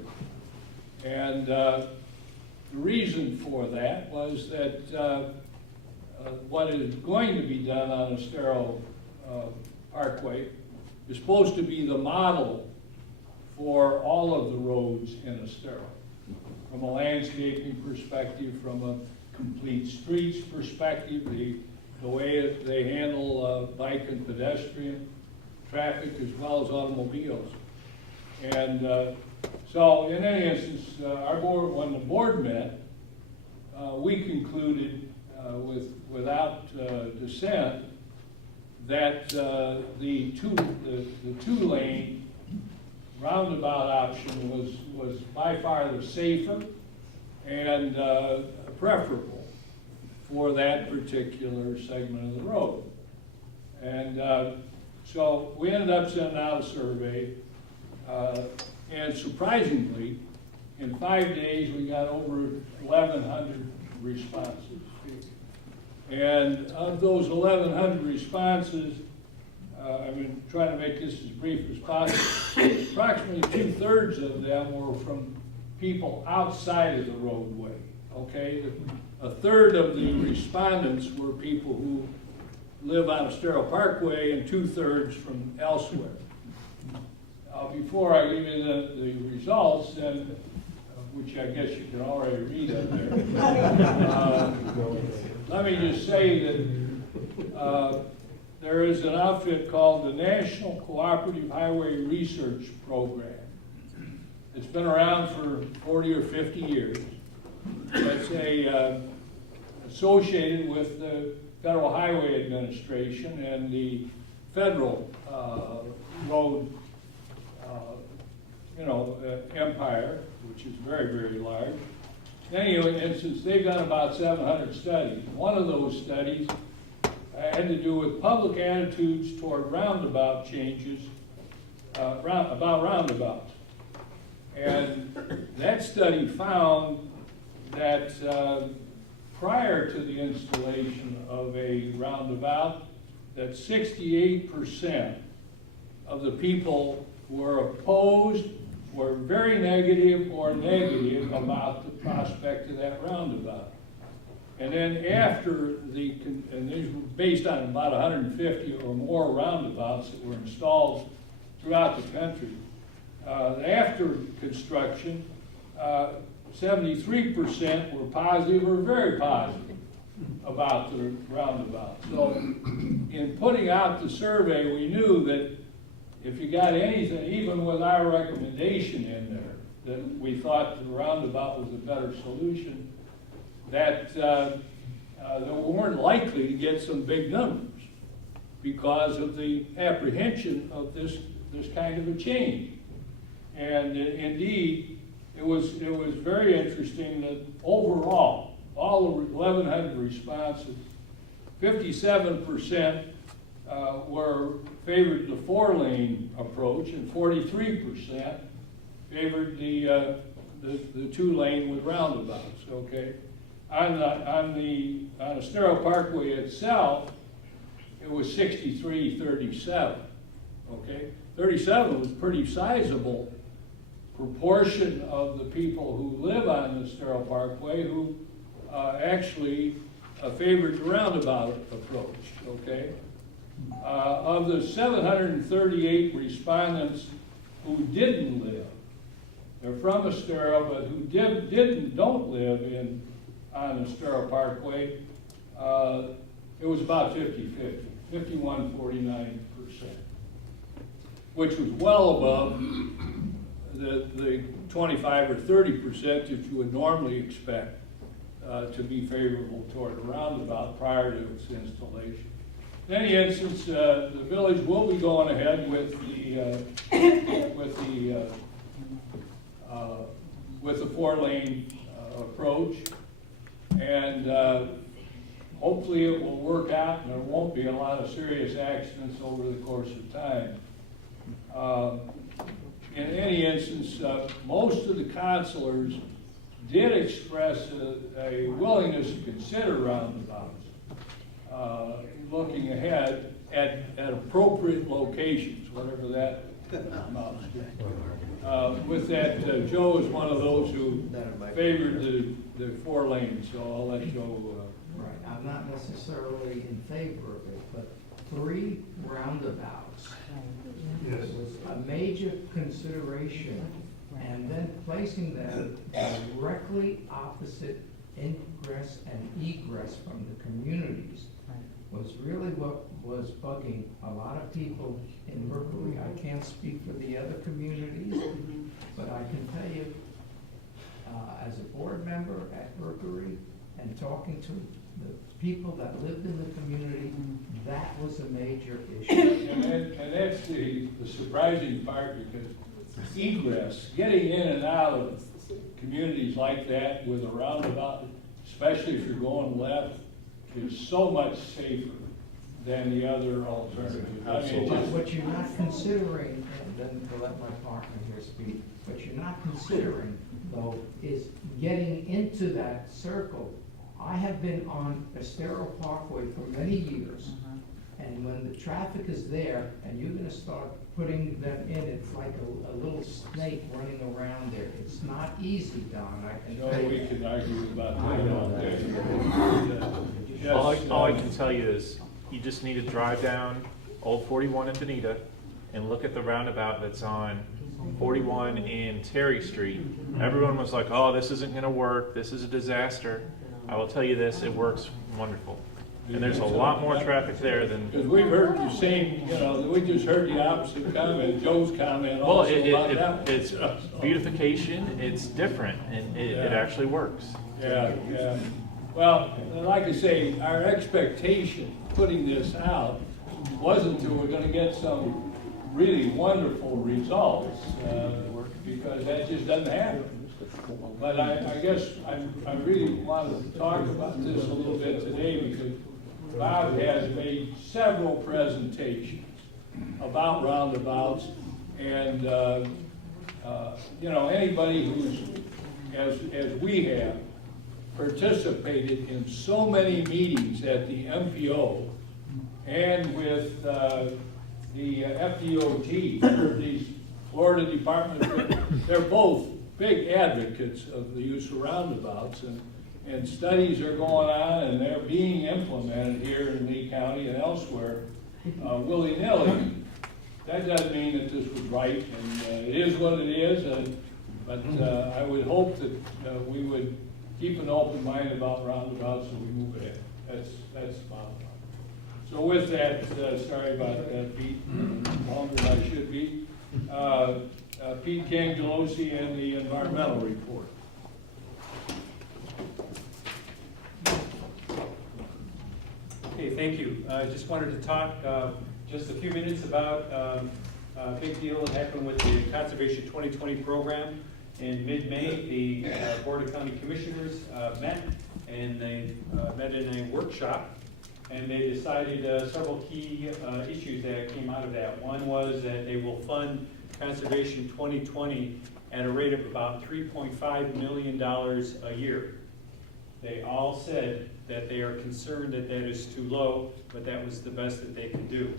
And the reason for that was that what is going to be done on Estero Parkway is supposed to be the model for all of the roads in Estero, from a landscaping perspective, from a complete streets perspective, the way they handle bike and pedestrian traffic as well as automobiles. And so in any instance, our board, when the board met, we concluded without dissent that the two-lane roundabout option was by far the safer and preferable for that particular segment of the road. And so we ended up sending out a survey, and surprisingly, in 5 days we got over 1,100 responses. And of those 1,100 responses, I've been trying to make this as brief as possible. Approximately 2/3 of them were from people outside of the roadway, okay? A third of the respondents were people who live on Estero Parkway and 2/3 from elsewhere. Before I give you the results, and which I guess you can already read up there, let me just say that there is an outfit called the National Cooperative Highway Research Program. It's been around for 40 or 50 years. It's associated with the Federal Highway Administration and the federal road empire, which is very, very large. Anyway, and since they've done about 700 studies, one of those studies had to do with public attitudes toward roundabout changes, about roundabouts. And that study found that prior to the installation of a roundabout, that 68% of the people were opposed, were very negative or negative about the prospect of that roundabout. And then after and these were based on about 150 or more roundabouts that were installed throughout the country. After construction, 73% were positive or very positive about the roundabout. So in putting out the survey, we knew that if you got anything, even with our recommendation in there, that we thought the roundabout was a better solution, that we weren't likely to get some big numbers because of the apprehension of this kind of a change. And indeed, it was very interesting that overall, all the 1,100 responses, 57% were favored the 4-lane approach, and 43% favored the 2-lane with roundabouts. Okay, on Estero Parkway itself, it was 63-37. Okay, 37 was pretty sizable proportion of the people who live on the Estero Parkway who actually favored the roundabout approach. Okay. Of the 738 respondents who didn't live, they're from Estero, but who don't live on Estero Parkway, it was about 50-50, 51-49%, which was well above the 25 or 30% that you would normally expect to be favorable toward a roundabout prior to its installation. In any instance, the village will be going ahead with the 4-lane approach, and hopefully it will work out and there won't be a lot of serious accidents over the course of time. In any instance, most of the counselors did express a willingness to consider roundabouts, looking ahead at appropriate locations, whatever that amounts to. With that, Joe is one of those who favored the 4 lanes, so I'll let Joe. Right, I'm not necessarily in favor of it, but 3 roundabouts was a major consideration, and then placing them directly opposite ingress and egress from the communities was really what was bugging a lot of people in Mercury. I can't speak for the other communities, but I can tell you, as a board member at Mercury and talking to the people that lived in the community, that was a major issue. And that's the surprising part, because egress, getting in and out of communities like that with a roundabout, especially if you're going left, is so much safer than the other alternative. I mean, But what you're not considering, and then to let my partner here speak, what you're not considering, though, is getting into that circle. I have been on Estero Parkway for many years, and when the traffic is there, and you're gonna start putting them in, it's like a little snake running around there. It's not easy, Don, I can tell you. we can argue about that. I know Yes, All I can tell you is, you just need to drive down Old 41 in Benita and look at the roundabout that's on 41 in Terry Street. Everyone was like, oh, this isn't gonna work, this is a disaster. I will tell you this, it works wonderful. And there's a lot more traffic there than... Because we've heard the same, we just heard the opposite comment, Joe's comment Well, also about that one. it's beautification, it's different, and it actually works. Yeah. Well, like I say, our expectation putting this out wasn't that we're gonna get some really wonderful results, because that just doesn't happen. But I guess I really wanted to talk about this a little bit today, because Bob has made several presentations about roundabouts, and anybody who's, as we have, participated in so many meetings at the MPO and with the FDOT, or these Florida Department, they're both big advocates of the use of roundabouts, and studies are going on, and they're being implemented here in Lee County and elsewhere willy-nilly. That doesn't mean that this was right, and it is what it is, but I would hope that we would keep an open mind about roundabouts and we move ahead. That's the bottom line. So with that, sorry about that, Pete, longer than I should be. Pete Cangelosi and the environmental report. Okay, thank you. I just wanted to talk just a few minutes about a big deal that happened with the Conservation 2020 program. In mid-May, the Board of County Commissioners met, and they met in a workshop, and they decided several key issues that came out of that. One was that they will fund Conservation 2020 at a rate of about $3.5 million a year. They all said that they are concerned that that is too low, but that was the best that they could do.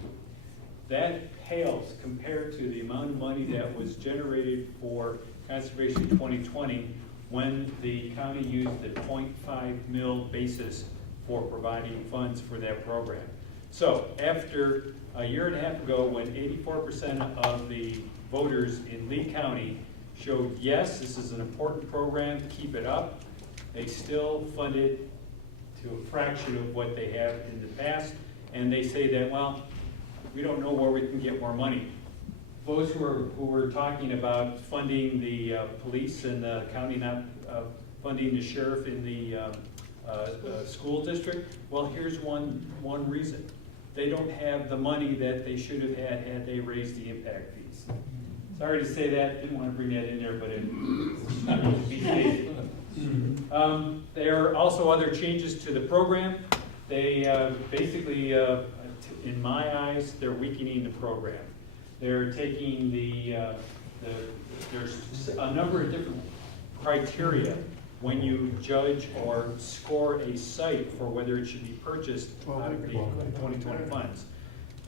That pales compared to the amount of money that was generated for Conservation 2020 when the county used the 0.5 mil basis for providing funds for that program. So after a year and a half ago, when 84% of the voters in Lee County showed, yes, this is an important program, keep it up, they still fund it to a fraction of what they have in the past, and they say that, well, we don't know where we can get more money. Those who were talking about funding the police and the county not funding the sheriff in the school district, well, here's one reason. They don't have the money that they should have had they raised the impact fees. Sorry to say that, didn't want to bring that in there, but it needs to be stated. There are also other changes to the program. They basically, in my eyes, they're weakening the program. They're taking there's a number of different criteria when you judge or score a site for whether it should be purchased out of the 2020 funds.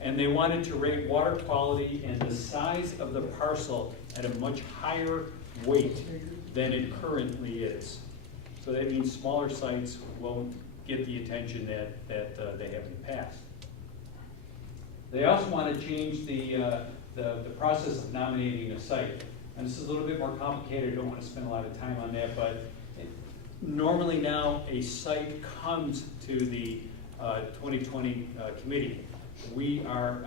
And they wanted to rate water quality and the size of the parcel at a much higher weight than it currently is. So that means smaller sites won't get the attention that they have in the past. They also want to change the process of nominating a site. And this is a little bit more complicated, I don't want to spend a lot of time on that, but normally now a site comes to the 2020 committee. We are,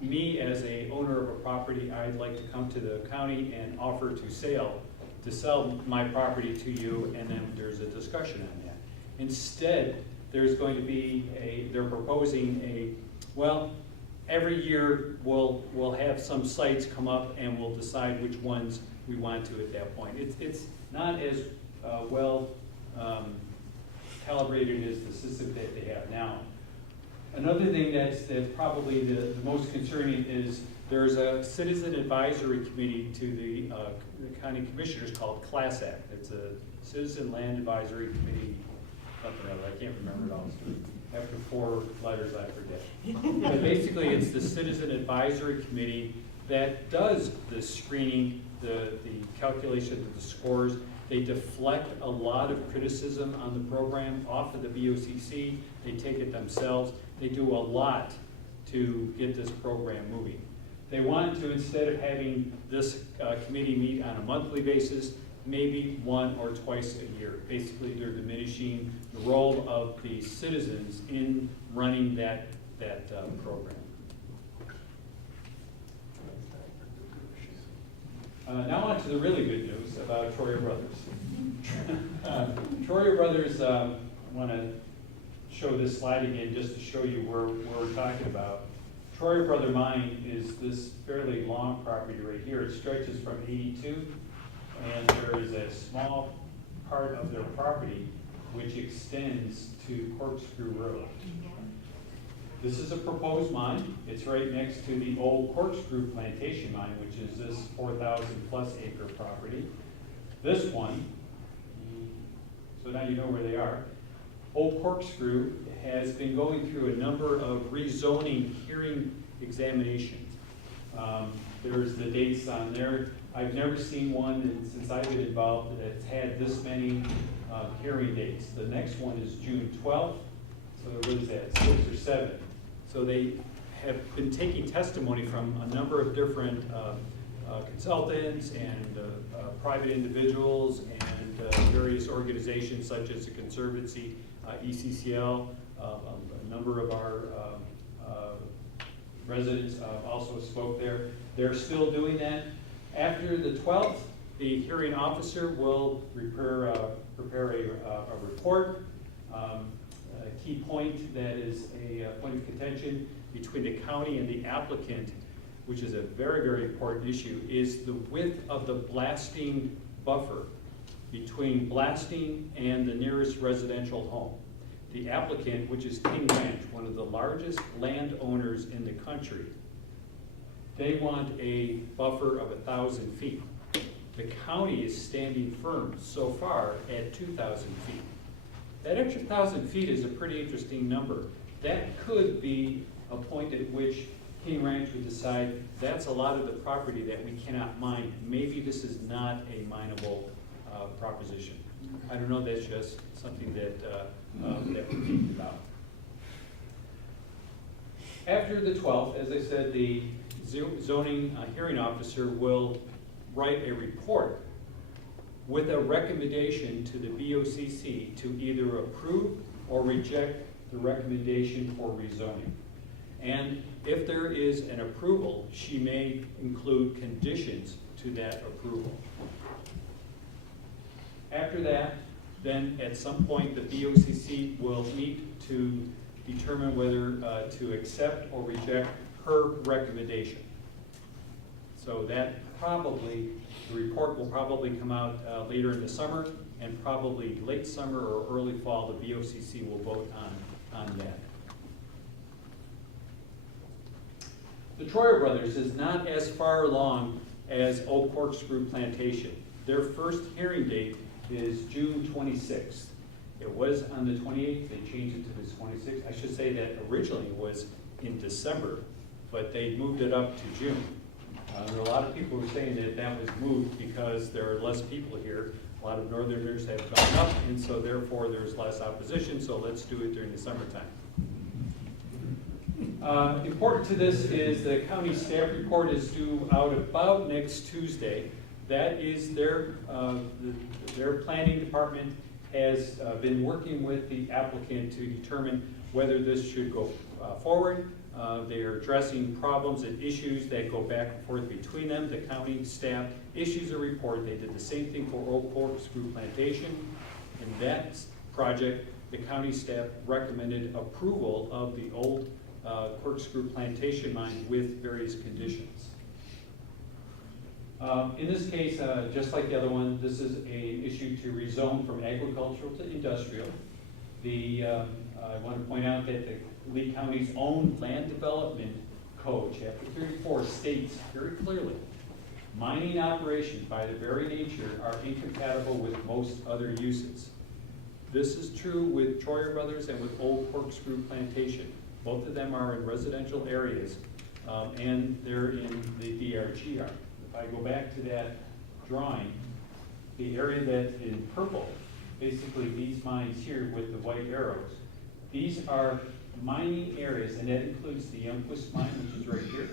me as a owner of a property, I'd like to come to the county and offer to sell my property to you, and then there's a discussion on that. Instead, there's going to be they're proposing well, every year we'll have some sites come up and we'll decide which ones we want to at that point. It's not as well calibrated as the system that they have now. Another thing that's probably the most concerning is there's a citizen advisory committee to the county commissioners called CLASAC. It's a Citizen Land Advisory Committee, something or other, I can't remember it all. After 4 letters, I forget. But basically, it's the Citizen Advisory Committee that does the screening, the calculation of the scores. They deflect a lot of criticism on the program off of the BOCC. They take it themselves. They do a lot to get this program moving. They want to, instead of having this committee meet on a monthly basis, maybe 1 or twice a year. Basically, they're diminishing the role of the citizens in running that program. Now on to the really good news about Troyer Brothers. Troyer Brothers, I want to show this slide again just to show you where we're talking about. Troyer Brother Mine is this fairly long property right here. It stretches from 82, and there is a small part of their property which extends to Corkscrew Road. This is a proposed mine. It's right next to the old Corkscrew Plantation Mine, which is this 4,000+ acre property. This one, so now you know where they are. Old Corkscrew has been going through a number of rezoning hearing examinations. There's the dates on there. I've never seen one since I've been involved that's had this many hearing dates. The next one is June 12th, so what is that, 6 or 7? So they have been taking testimony from a number of different consultants and private individuals and various organizations such as the Conservancy, ECCL, a number of our residents also spoke there. They're still doing that. After the 12th, the hearing officer will prepare a report. A key point that is a point of contention between the county and the applicant, which is a very, very important issue, is the width of the blasting buffer between blasting and the nearest residential home. The applicant, which is King Ranch, one of the largest landowners in the country, they want a buffer of 1,000 feet. The county is standing firm so far at 2,000 feet. That extra 1,000 feet is a pretty interesting number. That could be a point at which King Ranch would decide that's a lot of the property that we cannot mine. Maybe this is not a mineable proposition. I don't know, that's just something that we're thinking about. After the 12th, as I said, the zoning hearing officer will write a report with a recommendation to the BOCC to either approve or reject the recommendation for rezoning. And if there is an approval, she may include conditions to that approval. After that, then at some point the BOCC will meet to determine whether to accept or reject her recommendation. So that probably, the report will probably come out later in the summer, and probably late summer or early fall, the BOCC will vote on that. The Troyer Brothers is not as far along as Old Corkscrew Plantation. Their first hearing date is June 26th. It was on the 28th, they changed it to the 26th. I should say that originally it was in December, but they moved it up to June. There are a lot of people who are saying that that was moved because there are less people here. A lot of Northerners have gone up, and so therefore there's less opposition, so let's do it during the summertime. Important to this is the county staff report is due out about next Tuesday. That is their planning department has been working with the applicant to determine whether this should go forward. They are addressing problems and issues that go back and forth between them. The county staff issues a report. They did the same thing for Old Corkscrew Plantation. In that project, the county staff recommended approval of the old Corkscrew Plantation mine with various conditions. In this case, just like the other one, this is an issue to rezone from agricultural to industrial. I want to point out that the Lee County's own land development code, chapter 34, states very clearly, mining operations by their very nature are incompatible with most other uses. This is true with Troyer Brothers and with Old Corkscrew Plantation. Both of them are in residential areas, and they're in the DRGR. If I go back to that drawing, the area that's in purple, basically these mines here with the white arrows, these are mining areas, and that includes the Youngquist mine, which is right here,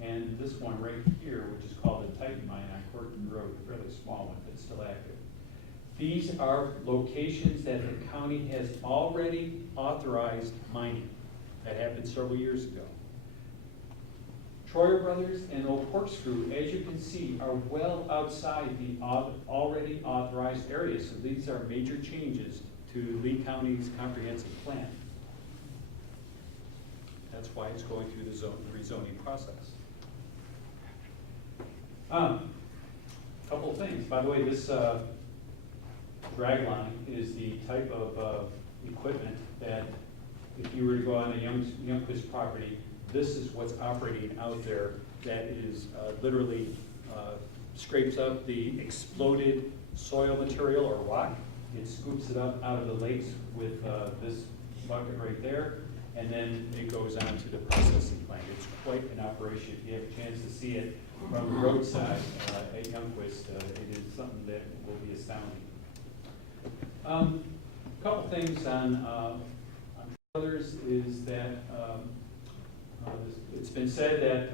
and this one right here, which is called the Titan mine on Corky Road, a fairly small one, but still active. These are locations that the county has already authorized mining. That happened several years ago. Troyer Brothers and Old Corkscrew, as you can see, are well outside the already authorized areas. So these are major changes to Lee County's comprehensive plan. That's why it's going through the rezoning process. A couple of things. By the way, this dragline is the type of equipment that if you were to go on a Youngquist property, this is what's operating out there that is literally scrapes up the exploded soil material or rock. It scoops it up out of the lakes with this bucket right there, and then it goes on to the processing plant. It's quite an operation. If you have a chance to see it from the roadside at Youngquist, it is something that will be astounding. A couple things on others is that it's been said that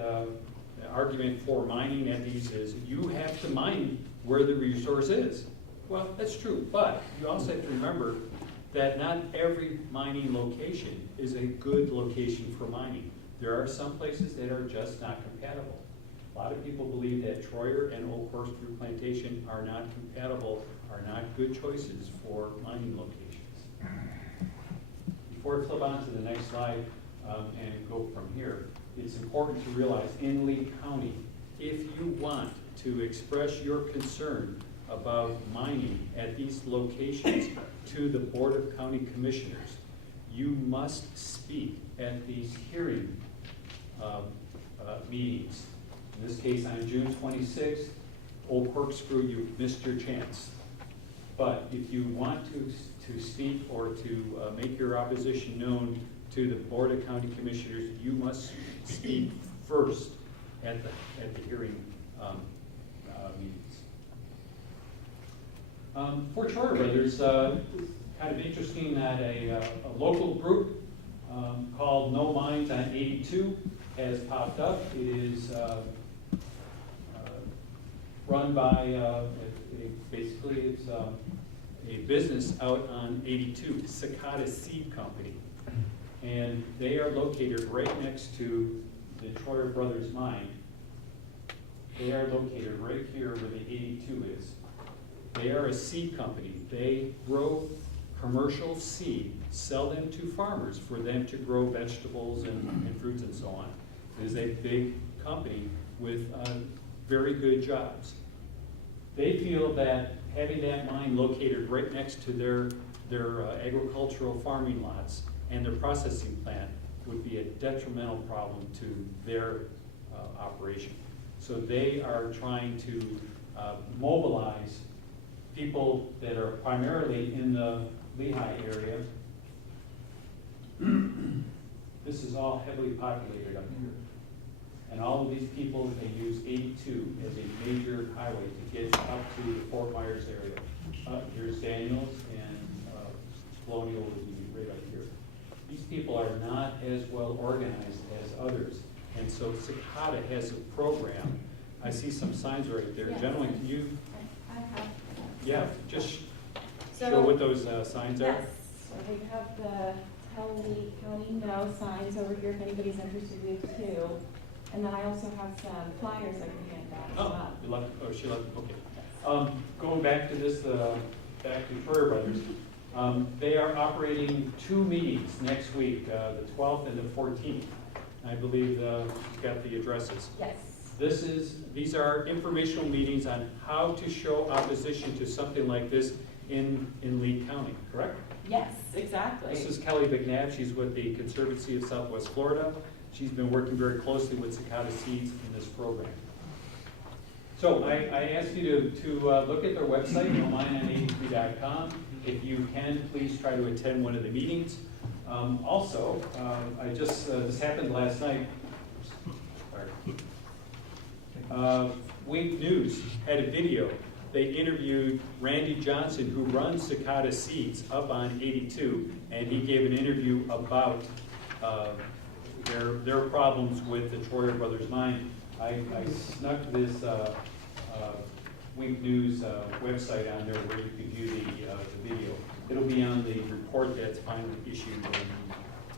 the argument for mining at these is you have to mine where the resource is. Well, that's true, but you also have to remember that not every mining location is a good location for mining. There are some places that are just not compatible. A lot of people believe that Troyer and Old Corkscrew Plantation are not compatible, are not good choices for mining locations. Before I flip on to the next slide and go from here, it's important to realize in Lee County, if you want to express your concern about mining at these locations to the Board of County Commissioners, you must speak at these hearing meetings. In this case, on June 26th, Old Corkscrew, you missed your chance. But if you want to speak or to make your opposition known to the Board of County Commissioners, you must speak first at the hearing meetings. For Troyer Brothers, kind of interesting that a local group called No Mines on 82 has popped up. It is run by, basically it's a business out on 82, Cicada Seed Company. And they are located right next to the Troyer Brothers mine. They are located right here where the 82 is. They are a seed company. They grow commercial seed, sell them to farmers for them to grow vegetables and fruits and so on. It is a big company with very good jobs. They feel that having that mine located right next to their agricultural farming lots and their processing plant would be a detrimental problem to their operation. So they are trying to mobilize people that are primarily in the Lehigh area. This is all heavily populated up here. And all of these people, they use 82 as a major highway to get up to the Fort Myers area. Here's Daniels and Colonial would be right up here. These people are not as well organized as others. And so Cicada has a program. I see some signs right there. Yes. Gentlemen, can you, I have. yeah, just So- show what those signs are? Yes, so we have the Tell Lee County No signs over here if anybody's interested in it too. And then I also have some flyers I can hand out as Oh, well. you left, oh, she left, okay. Going back to this, back to Troyer Brothers, they are operating 2 meetings next week, the 12th and the 14th. I believe you've got the addresses. Yes. These are informational meetings on how to show opposition to something like this in Lee County, correct? Yes, exactly. This is Kelly McNabb. She's with the Conservancy of Southwest Florida. She's been working very closely with Cicada Seeds in this program. So I asked you to look at their website, online83.com. If you can, please try to attend one of the meetings. Also, I just, this happened last night. Wink News had a video. They interviewed Randy Johnson, who runs Cicada Seeds up on 82, and he gave an interview about their problems with the Troyer Brothers mine. I snuck this Wink News website on there where you can view the video. It'll be on the report that's finally issued.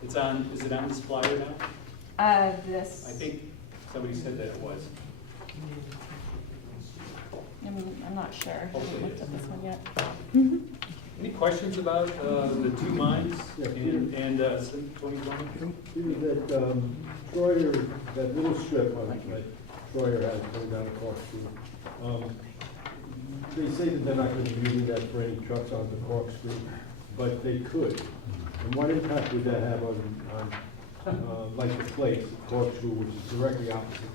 It's on, is it on this flyer now? This. I think somebody said that it was. I'm not sure. I haven't looked at this one yet. Any questions about the 2 mines and 2020? Peter, that Troyer, that little strip that Troyer has going down the corkscrew, they say that they're not going to be using that for any trucks on the corkscrew, but they could. And what impact would that have on like the place, the corkscrew, which is directly opposite that?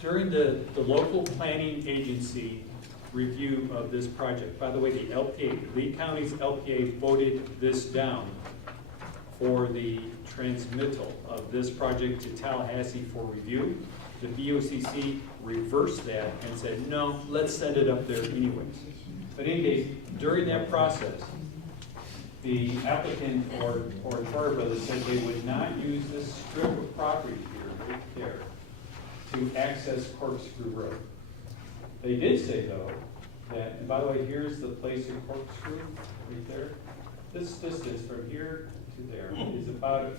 During the local planning agency review of this project, by the way, the LPA, Lee County's LPA voted this down for the transmittal of this project to Tallahassee for review. The BOCC reversed that and said, no, let's send it up there anyways. But in any case, during that process, the applicant or Troyer Brothers said they would not use this strip of property here, right there, to access Corkscrew Road. They did say though, that, and by the way, here's the place in Corkscrew, right there. This distance from here to there is about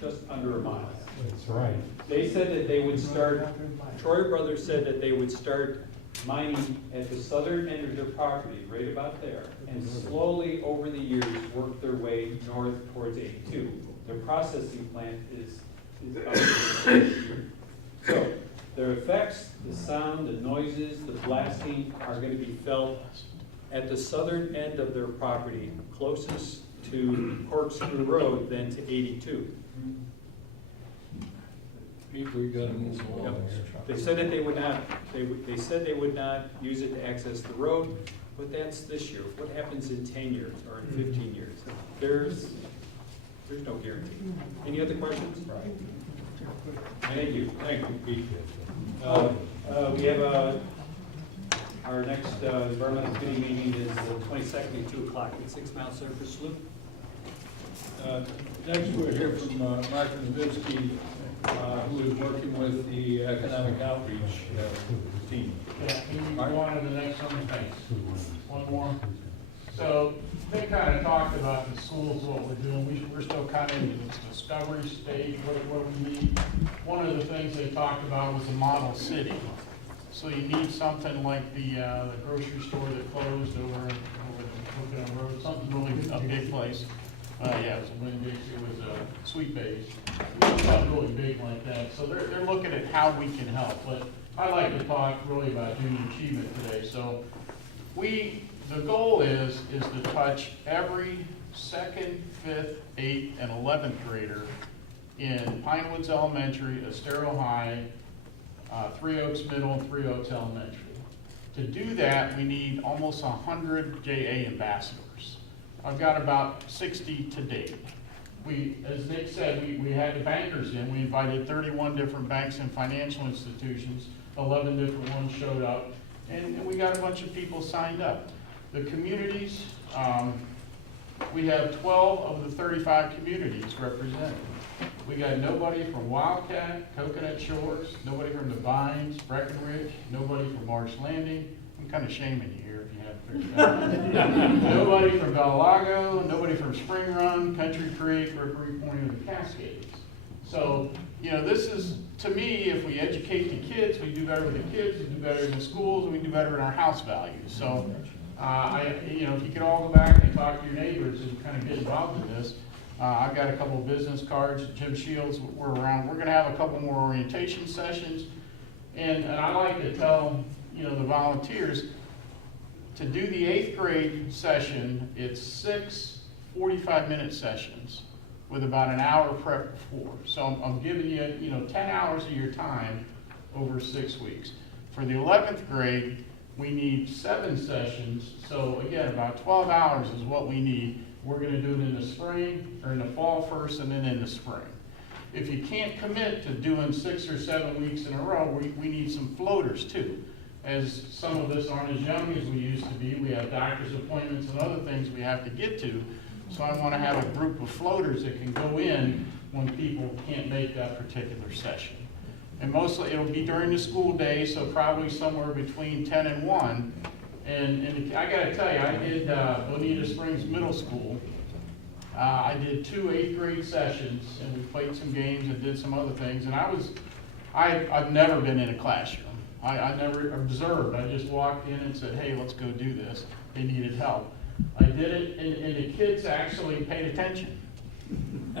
just under a mile. That's right. They said that they would start, Troyer Brothers said that they would start mining at the southern end of their property, right about there, and slowly over the years work their way north towards 82. Their processing plant is up here. So their effects, the sound, the noises, the blasting are going to be felt at the southern end of their property, closest to Corkscrew Road than to 82. People, you gotta move along. They said that they would not, they said they would not use it to access the road, but that's this year. What happens in 10 years or in 15 years? There's no guarantee. Any other questions? Thank you. Thank you, Pete. We have our next environmental committee meeting is the 22nd at 2 o'clock at 6 Mile Surface Loop. Next, we'll hear from Mark Nowitzki, who is working with the economic outreach team. Yeah, we go on to the next one, thanks. One more. So they kind of talked about the schools, what we're doing. We're still kind of in this discovery stage, what we need. One of the things they talked about was a model city. So you need something like the grocery store that closed over the road, something really a big place. Yeah, it was a Winn-Dixie, it was a Sweet Bays. Something really big like that. So they're looking at how we can help. But I'd like to talk really about junior achievement today. So the goal is to touch every 2nd, 5th, 8th, and 11th grader in Pine Woods Elementary, Estero High, 3 Oaks Middle, and 3 Oaks Elementary. To do that, we need almost 100 JA ambassadors. I've got about 60 to date. We, as Nick said, we had the bankers in. We invited 31 different banks and financial institutions. 11 different ones showed up, and we got a bunch of people signed up. The communities, we have 12 of the 35 communities represented. We got nobody from Wildcat, Coconut Shores, nobody from the Vines, Breckenridge, nobody from Marsh Landing. I'm kind of shaming you here if you haven't figured it out. Nobody from Bellalago, nobody from Spring Run, Country Creek, Rippery Point, or the Cascades. So, you know, this is, to me, if we educate the kids, we do better with the kids, we do better in the schools, and we do better in our house values. So, you know, if you could all go back and talk to your neighbors and kind of get involved in this. I've got a couple of business cards. Jim Shields, we're around. We're going to have a couple more orientation sessions. And I like to tell, you know, the volunteers to do the 8th grade session. It's 6 45-minute sessions with about an hour prep before. So I'm giving you, you know, 10 hours of your time over 6 weeks. For the 11th grade, we need 7 sessions. So again, about 12 hours is what we need. We're going to do it in the spring, or in the fall first, and then in the spring. If you can't commit to doing 6 or 7 weeks in a row, we need some floaters too. As some of us aren't as young as we used to be, we have doctor's appointments and other things we have to get to. So I want to have a group of floaters that can go in when people can't make that particular session. And mostly it'll be during the school day, so probably somewhere between 10 and 1. And I got to tell you, I did Bonita Springs Middle School. I did 2 8th grade sessions, and we played some games and did some other things. And I've never been in a classroom. I never observed. I just walked in and said, hey, let's go do this. They needed help. I did it, and the kids actually paid attention.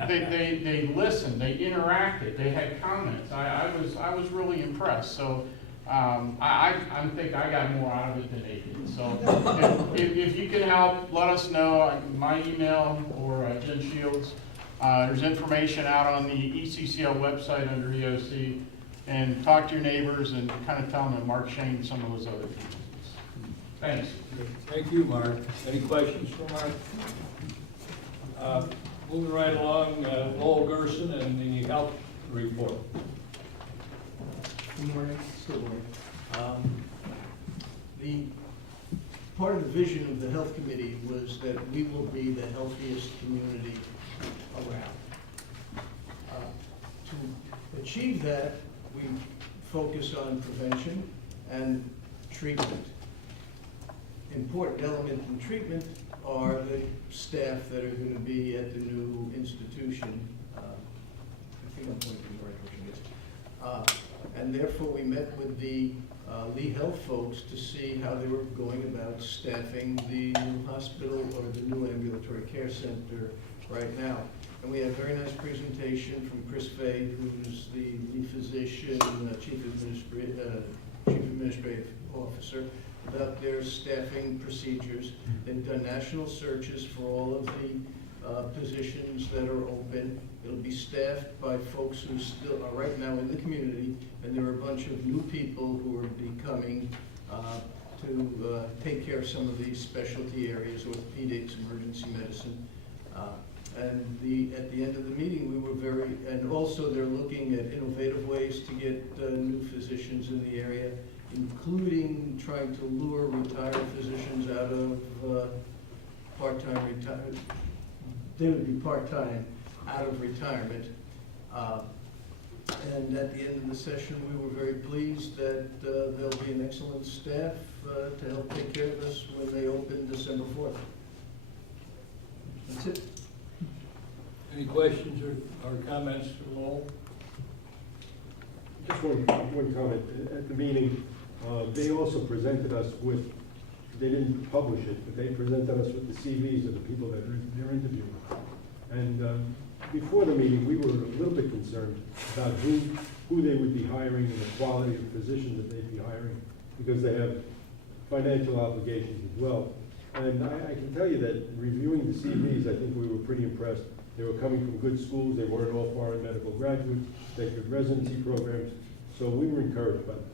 They listened, they interacted, they had comments. I was really impressed. So I think I got more out of it than they did. So if you can help, let us know. My email or Jen Shields. There's information out on the ECCL website under EOC. And talk to your neighbors and kind of tell them that Mark shamed some of those other people. Thanks. Thank you, Mark. Any questions for Mark? Moving right along, Lowell Gerson and the health report. Good morning. Good morning. The part of the vision of the health committee was that we will be the healthiest community around. To achieve that, we focus on prevention and treatment. Important element in treatment are the staff that are going to be at the new institution. I think I'm pointing in the right direction. And therefore, we met with the Lee Health folks to see how they were going about staffing the new hospital or the new ambulatory care center right now. And we had a very nice presentation from Chris Fay, who's the lead physician, chief administrative officer, about their staffing procedures. They've done national searches for all of the positions that are open. It'll be staffed by folks who still are right now in the community, and there are a bunch of new people who are becoming to take care of some of these specialty areas, orthopedics, emergency medicine. And at the end of the meeting, we were and also they're looking at innovative ways to get new physicians in the area, including trying to lure retired physicians out of part-time retirement. They would be part-time out of retirement. And at the end of the session, we were very pleased that there'll be an excellent staff to help take care of us when they open December 4th. That's it. Any questions or comments for Lowell? Just one comment. At the meeting, they also presented us with, they didn't publish it, but they presented us with the CVs of the people that they're interviewing. And before the meeting, we were a little bit concerned about who they would be hiring and the quality of physicians that they'd be hiring, because they have financial obligations as well. And I can tell you that reviewing the CVs, I think we were pretty impressed. They were coming from good schools. They weren't all foreign medical graduates. They did residency programs. So we were encouraged by them.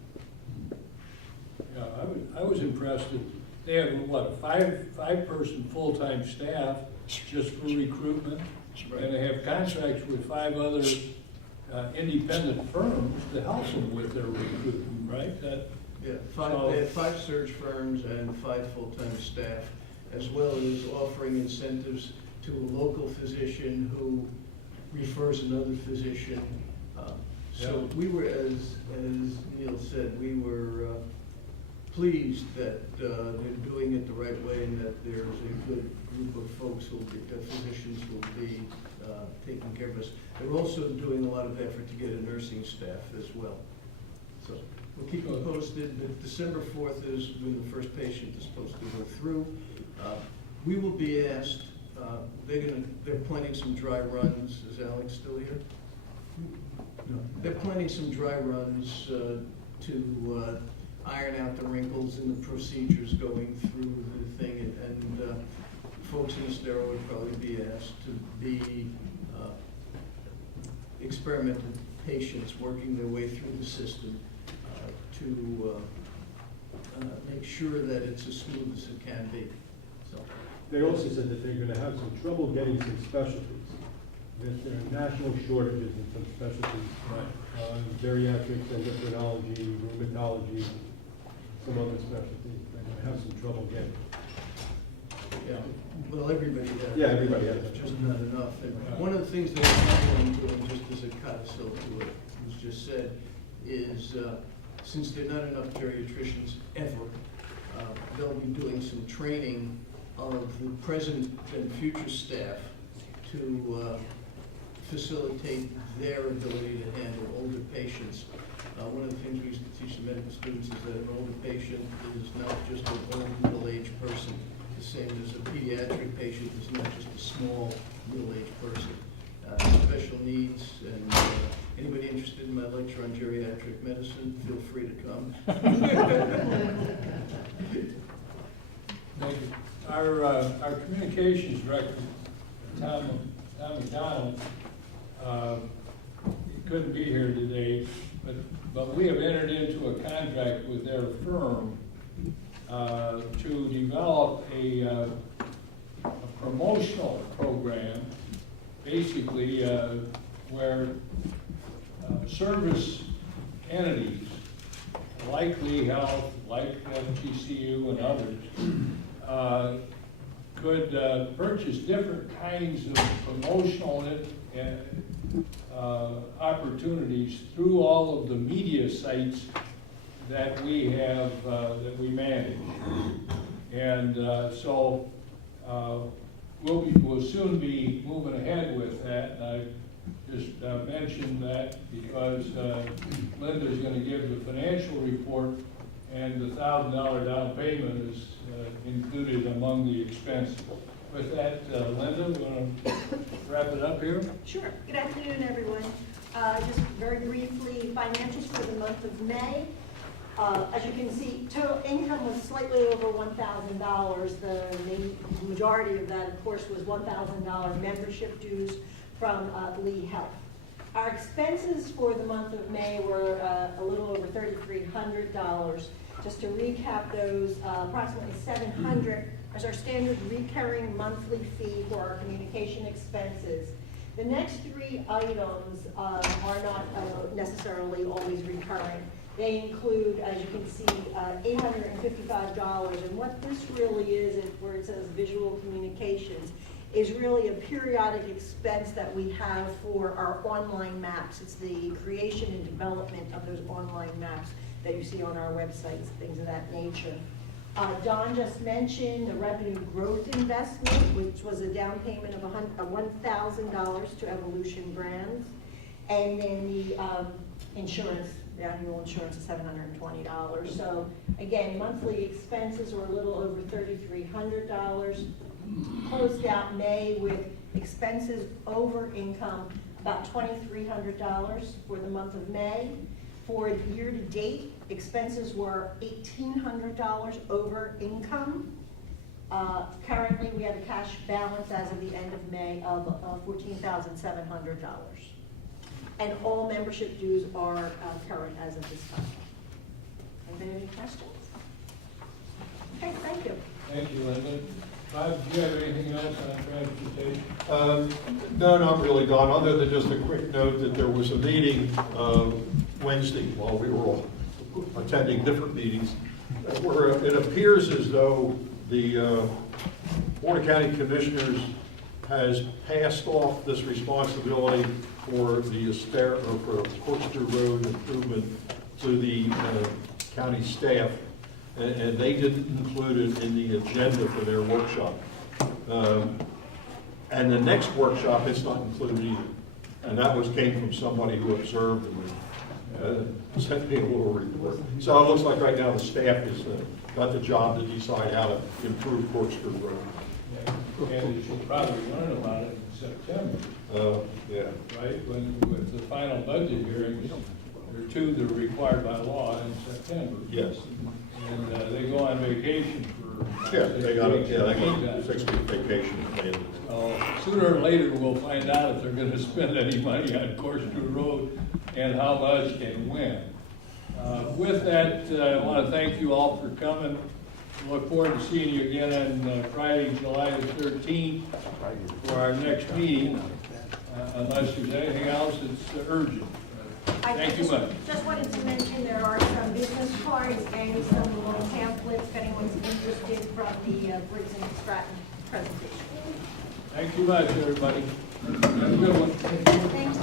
Yeah, I I was impressed that they have, what, a five-person full-time staff just for recruitment? And they have contracts with 5 other independent firms to help them with their recruitment, right? Yeah, they have 5 search firms and 5 full-time staff, as well as offering incentives to a local physician who refers another physician. So we were, as Neil said, we were pleased that they're doing it the right way and that there's a good group of folks who will be, physicians who will be taking care of us. They're also doing a lot of effort to get a nursing staff as well. So we'll keep you posted. December 4th is when the first patient is supposed to go through. We will be asked, they're planning some dry runs. Is Alex still here? No. They're planning some dry runs to iron out the wrinkles in the procedures going through the thing, and folks in Estero would probably be asked to be experimental patients working their way through the system to make sure that it's as smooth as it can be. So they also said that they're gonna have some trouble getting some specialties. That there are national shortages in some specialties. Geriatrics, endocrinology, rheumatology, some other specialties. They're gonna have some trouble getting. yeah, well, everybody has. Yeah, everybody has. It's just not enough. And one of the things that we're planning on doing, just as a codicil to what was just said, is since there are not enough geriatricians ever, they'll be doing some training of the present and future staff to facilitate their ability to handle older patients. One of the things we used to teach the medical students is that an older patient is not just an old middle-aged person, the same as a pediatric patient is not just a small middle-aged person. Special needs, and anybody interested in my lecture on geriatric medicine, feel free to come. Thank you. Our communications director, Tom McDonald, he couldn't be here today, but we have entered into a contract with their firm to develop a promotional program, basically where service entities like Lee Health, like HCA and others, could purchase different kinds of promotional opportunities through all of the media sites that we have, that we manage. And so we'll soon be moving ahead with that. And I just mentioned that because Linda's going to give the financial report, and the $1,000 down payment is included among the expense. With that, Linda, you want to wrap it up here? Sure. Good afternoon, everyone. Just very briefly, financials for the month of May. As you can see, total income was slightly over $1,000. The majority of that, of course, was $1,000 membership dues from Lee Health. Our expenses for the month of May were a little over $3,300. Just to recap those, approximately $700 as our standard recurring monthly fee for our communication expenses. The next 3 items are not necessarily always recurring. They include, as you can see, $855, and what this really is where it says visual communications, is really a periodic expense that we have for our online maps. It's the creation and development of those online maps that you see on our websites, things of that nature. Don just mentioned the revenue growth investment, which was a down payment of $1,000 to Evolution Brands, and then the insurance, the annual insurance is $720. So again, monthly expenses were a little over $3,300. Closed out May with expenses over income about $2,300 for the month of May. For year to date, expenses were $1,800 over income. Currently, we have a cash balance as of the end of May of $14,700. And all membership dues are current as of this time. Anybody have any questions? Okay, thank you. Thank you, Linda. Bob, do you have anything else on transportation? No, not really, Don, other than just a quick note that there was a meeting Wednesday while we were all attending different meetings, where it appears as though the Board of County Commissioners has passed off this responsibility for the Estero, or for Corkscrew Road improvement to the county staff, and they didn't include it in the agenda for their workshop. And the next workshop, it's not included either. And that came from somebody who observed and sent me a little report. So it looks like right now the staff has got the job to decide how to improve Corkscrew Road. And you should probably learn about it in September. Yeah. Right, with the final budget hearings, there are two that are required by law in September. Yes. And they go on vacation for. Yeah, they got a 6-week vacation planned. Sooner or later, we'll find out if they're gonna spend any money on Corkscrew Road and how much and when. With that, I want to thank you all for coming. Look forward to seeing you again on Friday, July the 13th for our next meeting. Unless there's anything else that's urgent. Thank you much. Just wanted to mention there are some business cards and some little pamphlets if anyone's interested from the Briggs and Stratton presentation. Thank you much, everybody. Have a good one. Thanks.